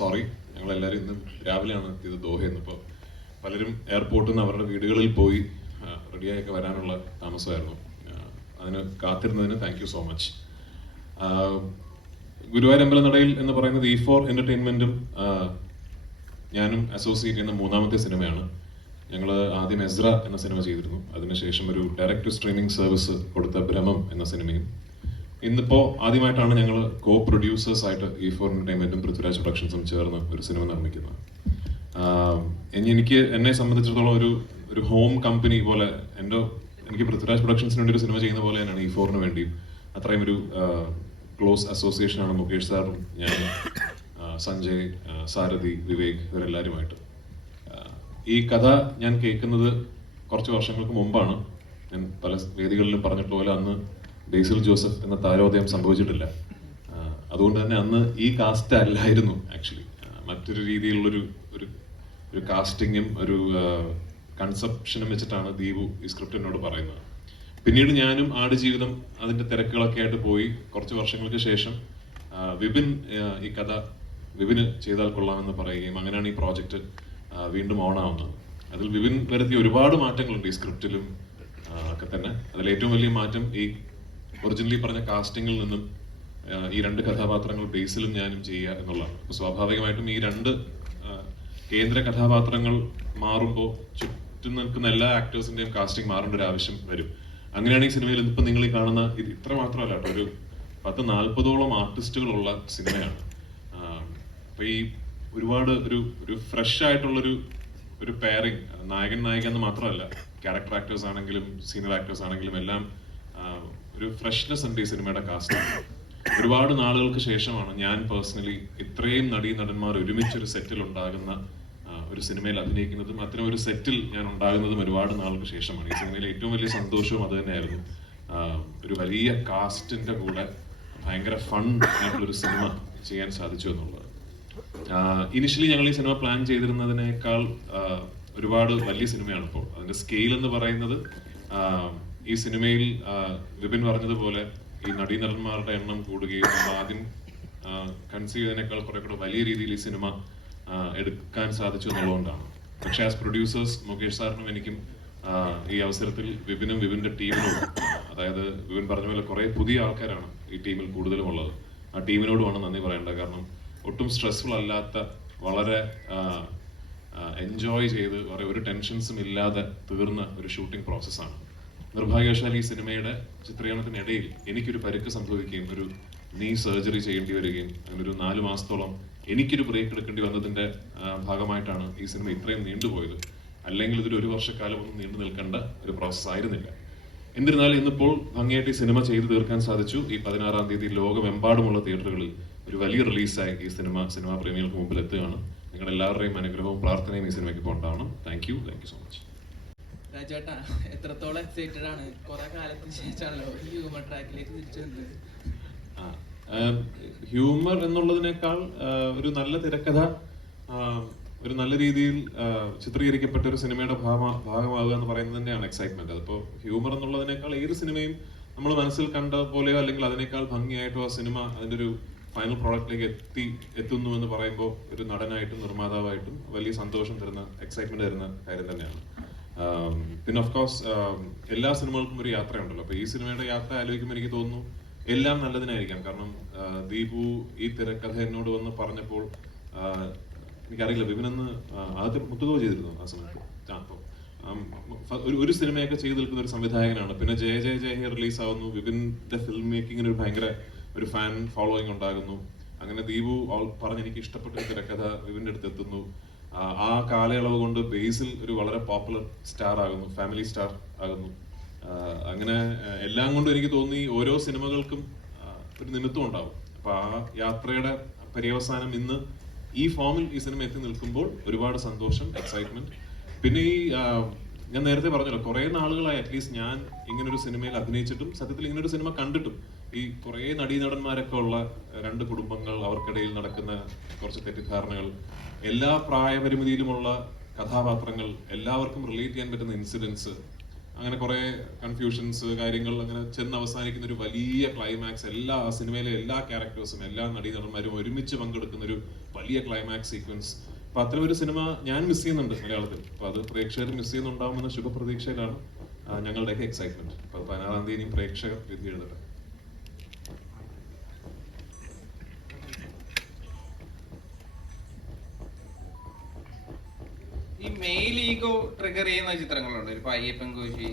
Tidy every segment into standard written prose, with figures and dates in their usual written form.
Sorry, ഞങ്ങളെല്ലാവരും ഇന്ന് രാവിലെയാണ് എത്തിയത് ദോഹയിൽ നിന്ന്. ഇപ്പോൾ പലരും എയർപോർട്ടിൽ നിന്ന് അവരുടെ വീടുകളിൽ പോയി റെഡിയായൊക്കെ വരാനുള്ള താമസമായിരുന്നു. അതിന് കാത്തിരുന്നതിന് thank you so much. Guruvayur അമ്പലനടയിൽ എന്ന് പറയുന്നത് E4 എൻ്റർടൈൻമെൻറ്റും ഞാനും അസോസിയേറ്റ് ചെയ്യുന്ന മൂന്നാമത്തെ സിനിമയാണ്. ഞങ്ങൾ ആദ്യം എസ്ര എന്ന സിനിമ ചെയ്തിരുന്നു. അതിനുശേഷം ഒരു ഡയറക്റ്റ് ടു സ്ട്രീമിംഗ് സർവീസ് കൊടുത്ത ഭ്രമം എന്ന സിനിമയും. ഇന്നിപ്പോൾ ആദ്യമായിട്ടാണ് ഞങ്ങൾ കോ പ്രൊഡ്യൂസേഴ്സ് ആയിട്ട് E4 എൻ്റർടൈൻമെൻറ്റും പൃഥ്വിരാജ് പ്രൊഡക്ഷൻസും ചേർന്ന് ഒരു സിനിമ നിർമ്മിക്കുന്നത്. എന്നെ സംബന്ധിച്ചിടത്തോളം ഒരു ഹോം കമ്പനി പോലെ എനിക്ക് പൃഥ്വിരാജ് പ്രൊഡക്ഷൻസിന് വേണ്ടി ഒരു സിനിമ ചെയ്യുന്ന പോലെ തന്നെയാണ് E4 വേണ്ടിയും. അത്രയും ഒരു ക്ലോസ് അസോസിയേഷനാണ് മുകേഷ് സാറും ഞാൻ, സഞ്ജയ്, സാരഥി, വിവേക്, ഇവരെല്ലാവരുമായിട്ട്. ഈ കഥ ഞാൻ കേൾക്കുന്നത് കുറച്ച് വർഷങ്ങൾക്ക് മുമ്പാണ്. ഞാൻ പല വേദികളിലും പറഞ്ഞിട്ടുപോലെ അന്ന് ബേസിൽ ജോസഫ് എന്ന താരോദയം സംഭവിച്ചിട്ടില്ല. അതുകൊണ്ട് തന്നെ അന്ന് ഈ കാസ്റ്റ് അല്ലായിരുന്നു ആക്ച്വലി. മറ്റൊരു രീതിയിലുള്ളൊരു ഒരു കാസ്റ്റിങ്ങും ഒരു കൺസെപ്ഷനും വെച്ചിട്ടാണ് ദീപു ഈ സ്ക്രിപ്റ്റ് എന്നോട് പറയുന്നത്. പിന്നീട് ഞാനും ആടുജീവിതം അതിൻ്റെ തിരക്കുകളൊക്കെ ആയിട്ട് പോയി. കുറച്ച് വർഷങ്ങൾക്ക് ശേഷം ഈ കഥ വിപിന് ചെയ്താൽ കൊള്ളാമെന്ന് പറയുകയും അങ്ങനെയാണ് ഈ പ്രോജക്റ്റ് വീണ്ടും ഓണാവുന്നത്. അതിൽ വിപിൻ വരുത്തിയ ഒരുപാട് മാറ്റങ്ങളുണ്ട് ഈ സ്ക്രിപ്റ്റിലും ഒക്കെ തന്നെ. അതിൽ ഏറ്റവും വലിയ മാറ്റം ഈ ഒറിജിനലി പറഞ്ഞ കാസ്റ്റിങ്ങിൽ നിന്നും ഈ രണ്ട് കഥാപാത്രങ്ങൾ ബേസിലും ഞാനും ചെയ്യുക എന്നുള്ളതാണ്. അപ്പോൾ സ്വാഭാവികമായിട്ടും ഈ രണ്ട് കേന്ദ്ര കഥാപാത്രങ്ങൾ മാറുമ്പോൾ ചുറ്റും നിൽക്കുന്ന എല്ലാ ആക്ടേഴ്സിന്റെയും കാസ്റ്റിംഗ് മാറേണ്ട ഒരു ആവശ്യം വരും. അങ്ങനെയാണ് ഈ സിനിമയിൽ ഇപ്പം നിങ്ങൾ ഈ കാണുന്ന ഇത് ഇത്ര മാത്രമല്ല കേട്ടോ, ഒരു 10-40ഓളം ആർട്ടിസ്റ്റുകളുള്ള സിനിമയാണ്. അപ്പൊ ഈ ഒരുപാട് ഒരു ഫ്രഷ് ആയിട്ടുള്ളൊരു പെയറിങ്, നായകൻ നായിക എന്ന് മാത്രമല്ല, ക്യാരക്ടർ ആക്ടേഴ്സ് ആണെങ്കിലും സീനിയർ ആക്ടേഴ്സ് ആണെങ്കിലും എല്ലാം ഒരു ഫ്രഷ്നെസ് ഉണ്ട് ഈ സിനിമയുടെ കാസ്റ്റ്. ഒരുപാട് നാളുകൾക്ക് ശേഷമാണ് ഞാൻ പേഴ്സണലി ഇത്രയും നടന്മാർ ഒരുമിച്ചൊരു സെറ്റിൽ ഉണ്ടാകുന്ന ഒരു സിനിമയിൽ അഭിനയിക്കുന്നതും അത്തരം ഒരു സെറ്റിൽ ഞാൻ ഉണ്ടാകുന്നതും ഒരുപാട് നാളുകൾക്ക് ശേഷമാണ്. ഈ സിനിമയിലെ ഏറ്റവും വലിയ സന്തോഷവും അത് തന്നെയായിരുന്നു. ഒരു വലിയ കാസ്റ്റിന്റെ കൂടെ ഭയങ്കര ഫൺ ആയിട്ടുള്ളൊരു സിനിമ ചെയ്യാൻ സാധിച്ചു എന്നുള്ളത്. ഇനിഷ്യലി ഞങ്ങൾ ഈ സിനിമ പ്ലാൻ ചെയ്തിരുന്നതിനേക്കാൾ ഒരുപാട് വലിയ സിനിമയാണ് ഇപ്പോൾ. അതിന്റെ സ്കെയിൽ എന്ന് പറയുന്നത് ഈ സിനിമയിൽ വിപിൻ പറഞ്ഞതുപോലെ ഈ നടന്മാരുടെ എണ്ണം കൂടുകയും നമ്മൾ ആദ്യം കൺസീവ് ചെയ്തതിനേക്കാൾ കുറെ കൂടെ വലിയ രീതിയിൽ ഈ സിനിമ എടുക്കാൻ സാധിച്ചു എന്നുള്ളതുകൊണ്ടാണ്. പക്ഷെ ആസ് പ്രൊഡ്യൂസേഴ്സ് മുകേഷ് സാറിനും എനിക്കും ഈ അവസരത്തിൽ വിപിന്റെ ടീമിനോട്, അതായത് വിപിൻ പറഞ്ഞ പോലെ കുറെ പുതിയ ആൾക്കാരാണ് ഈ ടീമിൽ കൂടുതലും ഉള്ളത്, ആ ടീമിനോടുമാണ് നന്ദി പറയേണ്ടത്. കാരണം ഒട്ടും സ്ട്രെസ്ഫുൾ അല്ലാത്ത, വളരെ എൻജോയ് ചെയ്ത് ഒരു ടെൻഷൻസും ഇല്ലാതെ തീർന്ന ഒരു ഷൂട്ടിംഗ് പ്രോസസ്സാണ്. നിർഭാഗ്യവശാൽ ഈ സിനിമയുടെ ചിത്രീകരണത്തിനിടയിൽ എനിക്കൊരു പരിക്ക് സംഭവിക്കുകയും ഒരു നീ സർജറി ചെയ്യേണ്ടി വരികയും അങ്ങനെ ഒരു 4 മാസത്തോളം എനിക്കൊരു ബ്രേക്ക് എടുക്കേണ്ടി വന്നതിന്റെ ഭാഗമായിട്ടാണ് ഈ സിനിമ ഇത്രയും നീണ്ടുപോയത്. അല്ലെങ്കിൽ ഇതൊരു 1 വർഷക്കാലം ഒന്നും നീണ്ടു നിൽക്കേണ്ട ഒരു പ്രോസസ് ആയിരുന്നില്ല. എന്നിരുന്നാലും ഇന്നിപ്പോൾ ഭംഗിയായിട്ട് ഈ സിനിമ ചെയ്തു തീർക്കാൻ സാധിച്ചു. ഈ 16-ാം തീയതി ലോകമെമ്പാടുമുള്ള തിയേറ്ററുകളിൽ ഒരു വലിയ റിലീസായി ഈ സിനിമാ പ്രേമികൾക്ക് മുമ്പിൽ എത്തുകയാണ്. നിങ്ങളുടെ എല്ലാവരുടെയും അനുഗ്രഹവും പ്രാർത്ഥനയും ഈ സിനിമയ്ക്ക് ഇപ്പോൾ ഉണ്ടാവണം. Thank you so much. രാജേട്ടാ, എത്രത്തോളം എക്സൈറ്റഡ് ആണ്? കുറെ കാലത്തിന് ശേഷമാണല്ലോ ഹ്യൂമർ ട്രാക്കിലേക്ക് തിരിച്ചു വന്നത്. ഹ്യൂമർ എന്നുള്ളതിനേക്കാൾ ഒരു നല്ല തിരക്കഥ, ഒരു നല്ല രീതിയിൽ ചിത്രീകരിക്കപ്പെട്ട ഒരു സിനിമയുടെ ഭാഗമാകുക എന്ന് പറയുന്നത് തന്നെയാണ് എക്സൈറ്റ്മെന്റ്. അതിപ്പോൾ ഹ്യൂമർ എന്നുള്ളതിനേക്കാൾ ഏത് സിനിമയും നമ്മൾ മനസ്സിൽ കണ്ട പോലെയോ അല്ലെങ്കിൽ അതിനേക്കാൾ ഭംഗിയായിട്ടോ ആ സിനിമ അതിൻ്റെ ഒരു ഫൈനൽ പ്രോഡക്റ്റിലേക്ക് എത്തുന്നു എന്ന് പറയുമ്പോൾ ഒരു നടനായിട്ടും നിർമ്മാതാവായിട്ടും വലിയ സന്തോഷം തരുന്ന, എക്സൈറ്റ്മെന്റ് തരുന്ന കാര്യം തന്നെയാണ്. പിന്നെ ഓഫ് കോഴ്സ് എല്ലാ സിനിമകൾക്കും ഒരു യാത്രയുണ്ടല്ലോ. അപ്പൊ ഈ സിനിമയുടെ യാത്ര ആലോചിക്കുമ്പോൾ എനിക്ക് തോന്നുന്നു എല്ലാം നല്ലതിനായിരിക്കാം. കാരണം ദീപു ഈ തിരക്കഥ എന്നോട് വന്ന് പറഞ്ഞപ്പോൾ എനിക്കറിയില്ല, വിപിനെന്ന് ആദ്യത്തെ മുത്തുകോ ചെയ്തിരുന്നു ആ സമയത്ത്. അപ്പോൾ ഒരു സിനിമയൊക്കെ ചെയ്ത് നിൽക്കുന്ന ഒരു സംവിധായകനാണ്. പിന്നെ ജയ ജയ ജയ റിലീസ് ആവുന്നു. വിപിന്റെ ഫിലിം മേക്കിങ്ങിന് ഭയങ്കര ഒരു ഫാൻ ഫോളോയിങ് ഉണ്ടാകുന്നു. അങ്ങനെ ദീപു പറഞ്ഞ് എനിക്ക് ഇഷ്ടപ്പെട്ട ഒരു തിരക്കഥ വിപിന്റെ അടുത്ത് എത്തുന്നു. ആ കാലയളവ് കൊണ്ട് ബേസിൽ ഒരു വളരെ പോപ്പുലർ സ്റ്റാർ ആകുന്നു, ഫാമിലി സ്റ്റാർ ആകുന്നു. അങ്ങനെ എല്ലാം കൊണ്ടും എനിക്ക് തോന്നി ഓരോ സിനിമകൾക്കും ഒരു നിമിത്തം ഉണ്ടാവും. അപ്പൊ ആ യാത്രയുടെ പര്യവസാനം ഇന്ന് ഈ ഫോമിൽ ഈ സിനിമ എത്തി നിൽക്കുമ്പോൾ ഒരുപാട് സന്തോഷം, എക്സൈറ്റ്മെന്റ്. പിന്നെ ഞാൻ നേരത്തെ പറഞ്ഞല്ലോ, കുറെ നാളുകളായി അറ്റ്ലീസ്റ്റ് ഞാൻ ഇങ്ങനൊരു സിനിമയിൽ അഭിനയിച്ചിട്ടും സത്യത്തിൽ ഇങ്ങനൊരു സിനിമ കണ്ടിട്ടും ഈ കുറെ നടന്മാരൊക്കെ ഉള്ള 2 കുടുംബങ്ങൾ, അവർക്കിടയിൽ നടക്കുന്ന കുറച്ച് തെറ്റിദ്ധാരണകൾ, എല്ലാ പ്രായപരിമിതിയിലുമുള്ള കഥാപാത്രങ്ങൾ, എല്ലാവർക്കും റിലേറ്റ് ചെയ്യാൻ പറ്റുന്ന ഇൻസിഡൻസ്, അങ്ങനെ കുറെ കൺഫ്യൂഷൻസ് കാര്യങ്ങൾ അങ്ങനെ ചെന്ന് അവസാനിക്കുന്ന ഒരു വലിയ ക്ലൈമാക്സ്, എല്ലാ സിനിമയിലെ എല്ലാ ക്യാരക്ടേഴ്സും എല്ലാ നടീനടന്മാരും ഒരുമിച്ച് പങ്കെടുക്കുന്ന ഒരു വലിയ ക്ലൈമാക്സ് സീക്വൻസ്. അപ്പൊ അത്തരം ഒരു സിനിമ ഞാൻ മിസ് ചെയ്യുന്നുണ്ട് മലയാളത്തിൽ. അപ്പൊ അത് പ്രേക്ഷകർ മിസ് ചെയ്യുന്നുണ്ടാവുമെന്ന ശുഭപ്രതീക്ഷയിലാണ് ഞങ്ങളുടെയൊക്കെ എക്സൈറ്റ്മെന്റ്. അപ്പൊ 16-ാം തീയതി പ്രേക്ഷകർ വിധി എഴുതട്ടെ. ഈ മെയിൽ ഈഗോ ട്രിഗർ ചെയ്യുന്ന ചിത്രങ്ങളുണ്ട്. ഇപ്പൊ അയ്യപ്പൻ കോശി,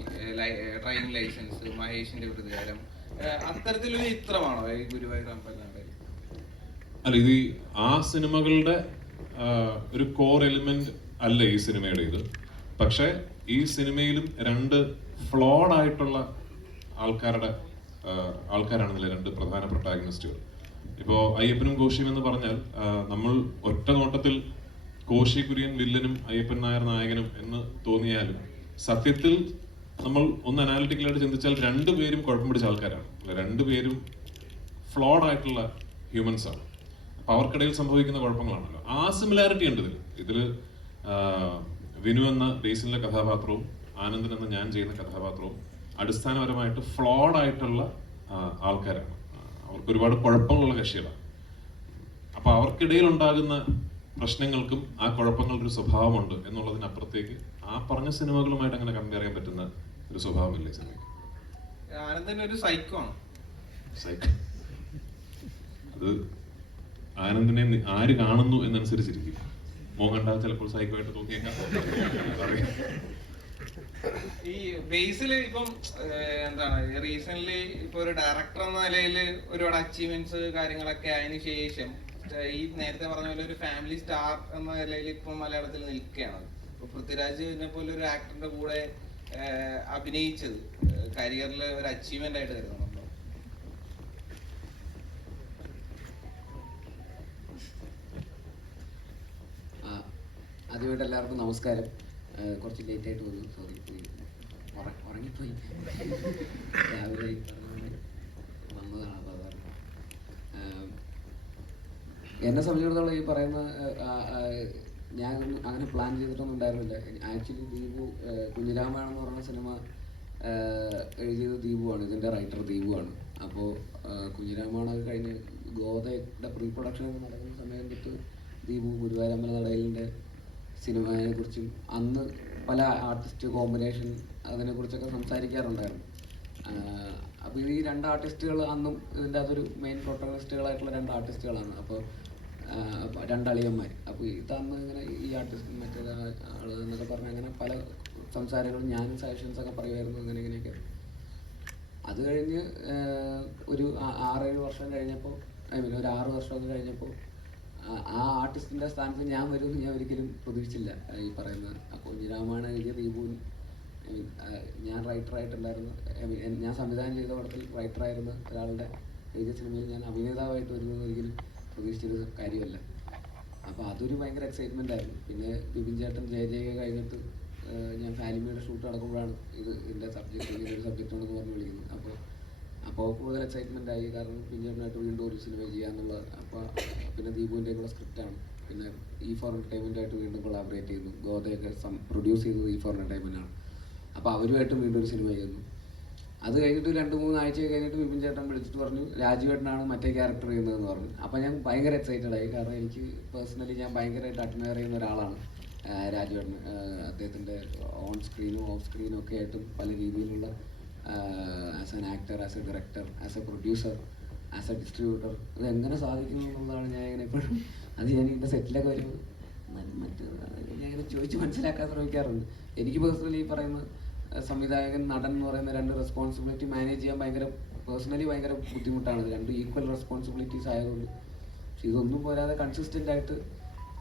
ഡ്രൈവിംഗ് ലൈസൻസ്, മഹേഷിന്റെ പ്രതികാരം, അത്തരത്തിലൊരു ചിത്രമാണോ ഈ ഗുരുവായൂർ അമ്പലം? അല്ല, ഇത് ആ സിനിമകളുടെ ഒരു കോർ എലിമെന്റ് അല്ല ഈ സിനിമയുടെ ഇത്. പക്ഷെ ഈ സിനിമയിലും രണ്ട് ഫ്ലോഡ് ആയിട്ടുള്ള ആൾക്കാരാണ് ഇതിലെ രണ്ട് പ്രധാന പ്രൊട്ടാഗണിസ്റ്റുകൾ. ഇപ്പോ അയ്യപ്പനും കോശിയും എന്ന് പറഞ്ഞാൽ നമ്മൾ ഒറ്റ നോട്ടത്തിൽ കോശി കുര്യൻ വില്ലനും അയ്യപ്പൻ നായർ നായകനും എന്ന് തോന്നിയാലും സത്യത്തിൽ നമ്മൾ ഒന്ന് അനാലിറ്റിക്കലായിട്ട് ചിന്തിച്ചാൽ രണ്ടുപേരും കുഴപ്പം പിടിച്ച ആൾക്കാരാണ്. രണ്ടുപേരും ഫ്ലോഡ് ആയിട്ടുള്ള ഹ്യൂമൻസ് ആണ്. അപ്പൊ അവർക്കിടയിൽ സംഭവിക്കുന്ന കുഴപ്പങ്ങളാണല്ലോ. ആ സിമിലാരിറ്റി ഉണ്ട് ഇതില് വിനു എന്ന ബേസിലെ കഥാപാത്രവും ആനന്ദൻ എന്ന ഞാൻ ചെയ്യുന്ന കഥാപാത്രവും അടിസ്ഥാനപരമായിട്ട് ഫ്ലോഡ് ആയിട്ടുള്ള ആൾക്കാരാണ്. അവർക്ക് ഒരുപാട് കുഴപ്പങ്ങളുള്ള കക്ഷികളാണ്. അപ്പൊ അവർക്കിടയിൽ ഉണ്ടാകുന്ന പ്രശ്നങ്ങൾക്കും ആ കുഴപ്പങ്ങളുടെ ഒരു സ്വഭാവമുണ്ട് എന്നുള്ളതിനപ്പുറത്തേക്ക് ആ പറഞ്ഞ സിനിമകളുമായിട്ട് അങ്ങനെ കമ്പയർ ചെയ്യാൻ പറ്റുന്ന ഒരു സ്വഭാവമില്ല ഈ സിനിമയ്ക്ക്. ആനന്ദൻ ഒരു സൈക്കോ ആണ്. അത് ആനന്ദിനെ ആര് കാണുന്നു എന്നനുസരിച്ചിരിക്കും. മോൻ കണ്ടാൽ ചിലപ്പോൾ സൈക്കോ ആയിട്ട് തോന്നിയേക്കാം. ഈ ബേസില് ഇപ്പം എന്താണ് റീസെന്റ് ഇപ്പൊ ഒരു ഡയറക്ടർ എന്ന നിലയിൽ ഒരുപാട് അച്ചീവ്മെന്റ്സ് കാര്യങ്ങളൊക്കെ അതിന് ശേഷം ഈ നേരത്തെ പറഞ്ഞ പോലെ ഒരു ഫാമിലി സ്റ്റാർ എന്ന നിലയിൽ ഇപ്പൊ മലയാളത്തിൽ നിൽക്കുകയാണ്. ഇപ്പൊ പൃഥ്വിരാജിനെ പോലെ ഒരു ആക്ടറിന്റെ കൂടെ അഭിനയിച്ചത് കരിയറിൽ ഒരു അച്ചീവ്മെന്റ് ആയിട്ട് കരുതുന്നുണ്ടോ? ആദ്യമായിട്ട് എല്ലാവർക്കും നമസ്കാരം. കുറച്ച് ലേറ്റ് ആയിട്ട് വന്നു, സോറി. ഉറങ്ങിപ്പോയി, രാവിലെ വന്നതാണ്. അപ്പോൾ അതാണ് എന്നെ സംബന്ധിച്ചിടത്തോളം ഈ പറയുന്ന ഞാൻ അങ്ങനെ പ്ലാൻ ചെയ്തിട്ടൊന്നും ഉണ്ടായിരുന്നില്ല. ആക്ച്വലി ദീപു കുഞ്ഞിരാമായണം എന്ന് പറയുന്ന സിനിമ എഴുതിയത് ദീപുവാണ്, ഇതിൻ്റെ റൈറ്റർ ദീപുവാണ്. അപ്പോൾ കുഞ്ഞിരാമായണമൊക്കെ കഴിഞ്ഞ് ഗോതയുടെ പ്രീ പ്രൊഡക്ഷൻ നടക്കുന്ന സമയം തൊട്ട് ദീപു ഗുരുവായൂരമ്പല നടയിലിൻ്റെ സിനിമയെക്കുറിച്ചും അന്ന് പല ആർട്ടിസ്റ്റ് കോമ്പിനേഷൻ അതിനെക്കുറിച്ചൊക്കെ സംസാരിക്കാറുണ്ടായിരുന്നു. അപ്പോൾ ഈ രണ്ട് ആർട്ടിസ്റ്റുകൾ അന്നും ഇതിൻ്റെ അകത്തൊരു മെയിൻ പ്രൊട്ടഗണിസ്റ്റുകളായിട്ടുള്ള രണ്ട് ആർട്ടിസ്റ്റുകളാണ്. അപ്പോൾ രണ്ടളിയന്മാർ. അപ്പോൾ ഇതന്ന് ഇങ്ങനെ ഈ ആർട്ടിസ്റ്റ് മറ്റേ ആൾ എന്നൊക്കെ പറഞ്ഞ് അങ്ങനെ പല സംസാരങ്ങളും ഞാനും സജഷൻസൊക്കെ പറയുമായിരുന്നു, അങ്ങനെ ഇങ്ങനെയൊക്കെ. അത് കഴിഞ്ഞ് ഒരു 6-7 വർഷം കഴിഞ്ഞപ്പോൾ, ഒരു 6 വർഷമൊക്കെ കഴിഞ്ഞപ്പോൾ ആ ആർട്ടിസ്റ്റിൻ്റെ സ്ഥാനത്ത് ഞാൻ വരുമെന്ന് ഞാൻ ഒരിക്കലും പ്രതീക്ഷിച്ചില്ല. ഈ പറയുന്ന കുഞ്ഞിരാമായണം എഴുതിയ ദീപു, ഞാൻ റൈറ്ററായിട്ടുണ്ടായിരുന്നു, ഞാൻ സംവിധാനം ചെയ്ത പടത്തിൽ റൈറ്ററായിരുന്ന ഒരാളുടെ എഴുതിയ സിനിമയിൽ ഞാൻ അഭിനേതാവായിട്ട് വരുമെന്ന് ഒരിക്കലും പ്രതീക്ഷിച്ചൊരു കാര്യമല്ല. അപ്പോൾ അതൊരു ഭയങ്കര എക്സൈറ്റ്മെൻ്റ് ആയിരുന്നു. പിന്നെ ബിപിൻ ചേട്ടൻ ജയ കഴിഞ്ഞിട്ട് ഞാൻ ഫാലിമിയുടെ ഷൂട്ട് നടക്കുമ്പോഴാണ് ഇതിൻ്റെ സബ്ജക്റ്റ്, ഇങ്ങനൊരു സബ്ജക്റ്റാണെന്ന് പറഞ്ഞ് വിളിക്കുന്നത്. അപ്പോൾ കൂടുതൽ എക്സൈറ്റ്മെൻ്റ് ആയി. കാരണം പിന്നീടായിട്ട് വീണ്ടും ഒരു സിനിമ ചെയ്യാന്നുള്ള. അപ്പോൾ പിന്നെ ദീപുവിൻ്റെ കൂടെ സ്ക്രിപ്റ്റാണ്. പിന്നെ E4 എൻ്റർടൈൻമെൻറ്റായിട്ട് വീണ്ടും കൊളാബറേറ്റ് ചെയ്യുന്നു. ഗോതയൊക്കെ പ്രൊഡ്യൂസ് ചെയ്തത് E4 എൻ്റർടൈൻമെൻറ്റാണ്. അപ്പോൾ അവരുമായിട്ടും വീണ്ടും ഒരു സിനിമ ചെയ്യുന്നു. അത് കഴിഞ്ഞിട്ട് 2-3 ആഴ്ച കഴിഞ്ഞിട്ട് ബിപിൻ ചേട്ടൻ വിളിച്ചിട്ട് പറഞ്ഞു രാജുവേട്ടനാണ് മറ്റേ ക്യാരക്ടർ ചെയ്യുന്നതെന്ന് പറഞ്ഞു. അപ്പോൾ ഞാൻ ഭയങ്കര എക്സൈറ്റഡ് ആയി. കാരണം എനിക്ക് പേഴ്സണലി ഞാൻ ഭയങ്കരമായിട്ട് അഡ്മയർ ചെയ്യുന്ന ഒരാളാണ് രാജുവേട്ടൻ. അദ്ദേഹത്തിൻ്റെ ഓൺ സ്ക്രീനും ഓഫ് സ്ക്രീനും ഒക്കെ ആയിട്ടും പല രീതിയിലുള്ള as an actor, as A director, as A producer, as A distributor, ഇത് എങ്ങനെ സാധിക്കുന്നു എന്നുള്ളതാണ് ഞാൻ ഇങ്ങനെ എപ്പോഴും ഞാൻ ഇതിൻ്റെ സെറ്റിലൊക്കെ വരുമ്പോൾ ഞാൻ ഇങ്ങനെ ചോദിച്ച് മനസ്സിലാക്കാൻ ശ്രമിക്കാറുണ്ട്. എനിക്ക് പേഴ്സണലി ഈ പറയുന്ന സംവിധായകൻ, നടൻ എന്ന് പറയുന്ന രണ്ട് റെസ്പോൺസിബിലിറ്റി മാനേജ് ചെയ്യാൻ പേഴ്സണലി ഭയങ്കര ബുദ്ധിമുട്ടാണ്. രണ്ട് ഈക്വൽ റെസ്പോൺസിബിലിറ്റീസ് ആയതുകൊണ്ട്. പക്ഷെ ഇതൊന്നും പോരാതെ കൺസിസ്റ്റൻ്റ് ആയിട്ട്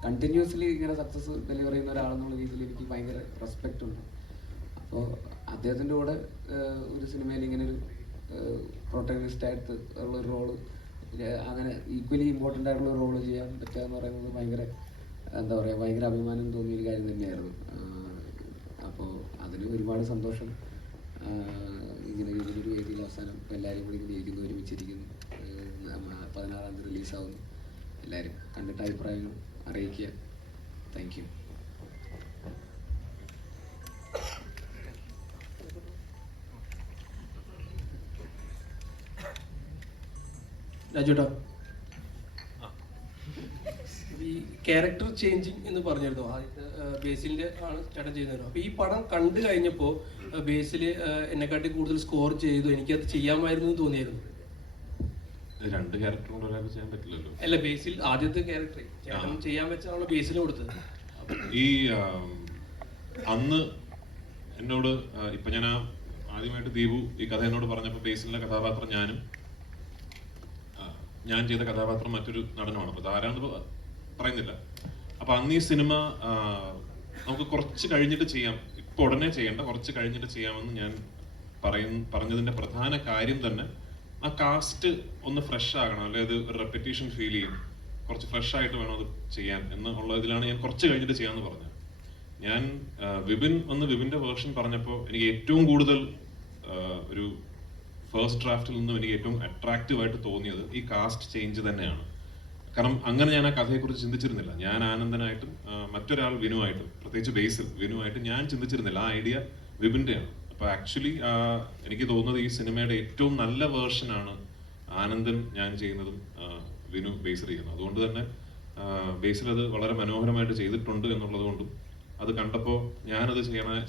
കണ്ടിന്യൂസ്ലി ഇങ്ങനെ സക്സസ് ഡെലിവർ ചെയ്യുന്ന ഒരാളെന്നുള്ള രീതിയിൽ എനിക്ക് ഭയങ്കര റെസ്പെക്റ്റ് ഉണ്ട്. അപ്പോൾ അദ്ദേഹത്തിൻ്റെ കൂടെ ഒരു സിനിമയിൽ ഇങ്ങനെ ഒരു പ്രൊട്ടഗണിസ്റ്റായിട്ട് ഉള്ളൊരു റോള്, അങ്ങനെ ഈക്വലി ഇമ്പോർട്ടൻ്റ് ആയിട്ടുള്ള റോള് ചെയ്യാൻ പറ്റുക എന്ന് പറയുന്നത് ഭയങ്കര എന്താ പറയുക, ഭയങ്കര അഭിമാനം തോന്നിയൊരു കാര്യം തന്നെയായിരുന്നു. അപ്പോൾ അതിന് ഒരുപാട് സന്തോഷം. ഇങ്ങനെ ഇതിനൊരു വേദിയിൽ അവസാനം ഇപ്പോൾ എല്ലാവരും കൂടി ഇങ്ങനെ ഇരിക്കുന്നു, ഒരുമിച്ചിരിക്കുന്നു. 16-ാം തീയതി റിലീസാവുന്നു. എല്ലാവരും കണ്ടിട്ട് അഭിപ്രായങ്ങൾ അറിയിക്കുക. Thank you. രാജുട്ടാ, ഈ ക്യാരക്ടർ ചേഞ്ചിങ് എന്ന് പറഞ്ഞിരുന്നു, ആദ്യത്തെ ബേസിലിന്റെ ആണ് ചേട്ടൻ ചെയ്യുന്നത്. അപ്പൊ ഈ പടം കണ്ടു കഴിഞ്ഞപ്പോ ബേസിൽ എന്നെക്കാട്ടി കൂടുതൽ സ്കോർ ചെയ്തു, എനിക്കത് ചെയ്യാമായിരുന്നു എന്ന് തോന്നിയായിരുന്നു. രണ്ട് ക്യാരക്ടർ കൊണ്ട് ഒരാൾക്ക് ചെയ്യാൻ പറ്റില്ലല്ലോ. അല്ല, ബേസിൽ ആദ്യത്തെ ക്യാരക്ടർ ചേട്ടൻ ചെയ്യാൻ വെച്ചാണല്ലോ ബേസിൽ കൊടുത്തത്. ഈ അന്ന് എന്നോട് ഇപ്പൊ ഞാൻ ആദ്യമായിട്ട് ദീപു ഈ കഥ എന്നോട് പറഞ്ഞപ്പോൾ ബേസിലിന്റെ കഥാപാത്രം ഞാൻ ചെയ്ത കഥാപാത്രം മറ്റൊരു നടനുമാണ്. അപ്പൊ ആരാണെന്ന് പറയുന്നില്ല. അപ്പൊ അന്ന് ഈ സിനിമ നമുക്ക് കുറച്ച് കഴിഞ്ഞിട്ട് ചെയ്യാം, ഇപ്പൊ ഉടനെ ചെയ്യേണ്ട, കുറച്ച് കഴിഞ്ഞിട്ട് ചെയ്യാമെന്ന് ഞാൻ പറഞ്ഞതിന്റെ പ്രധാന കാര്യം തന്നെ ആ കാസ്റ്റ് ഒന്ന് ഫ്രഷ് ആകണം, അല്ലെ ഒരു റെപ്പിറ്റേഷൻ ഫീൽ ചെയ്യും, കുറച്ച് ഫ്രഷ് ആയിട്ട് വേണം അത് ചെയ്യാൻ എന്നുള്ള ഇതിലാണ് ഞാൻ കുറച്ച് കഴിഞ്ഞിട്ട് ചെയ്യാമെന്ന് പറഞ്ഞത്. ഞാൻ വിപിന്റെ വേർഷൻ പറഞ്ഞപ്പോൾ എനിക്ക് ഏറ്റവും കൂടുതൽ ഒരു ഫസ്റ്റ് ഡ്രാഫ്റ്റിൽ നിന്നും എനിക്ക് ഏറ്റവും അട്രാക്റ്റീവ് ആയിട്ട് തോന്നിയത് ഈ കാസ്റ്റ് ചേഞ്ച് തന്നെയാണ്. കാരണം അങ്ങനെ ഞാൻ ആ കഥയെക്കുറിച്ച് ചിന്തിച്ചിരുന്നില്ല. ഞാൻ ആനന്ദനായിട്ടും മറ്റൊരാൾ വിനുവായിട്ടും, പ്രത്യേകിച്ച് ബേസിൽ വിനുവായിട്ടും ഞാൻ ചിന്തിച്ചിരുന്നില്ല. ആ ഐഡിയ വിപിന്റെയാണ്. അപ്പൊ ആക്ച്വലി എനിക്ക് തോന്നുന്നത് ഈ സിനിമയുടെ ഏറ്റവും നല്ല വേർഷനാണ് ആനന്ദൻ ഞാൻ ചെയ്യുന്നതും വിനു ബേസിൽ ചെയ്യുന്നത്. അതുകൊണ്ട് തന്നെ ബേസിൽ അത് വളരെ മനോഹരമായിട്ട് ചെയ്തിട്ടുണ്ട് എന്നുള്ളത് കൊണ്ടും അത് കണ്ടപ്പോൾ ഞാനത്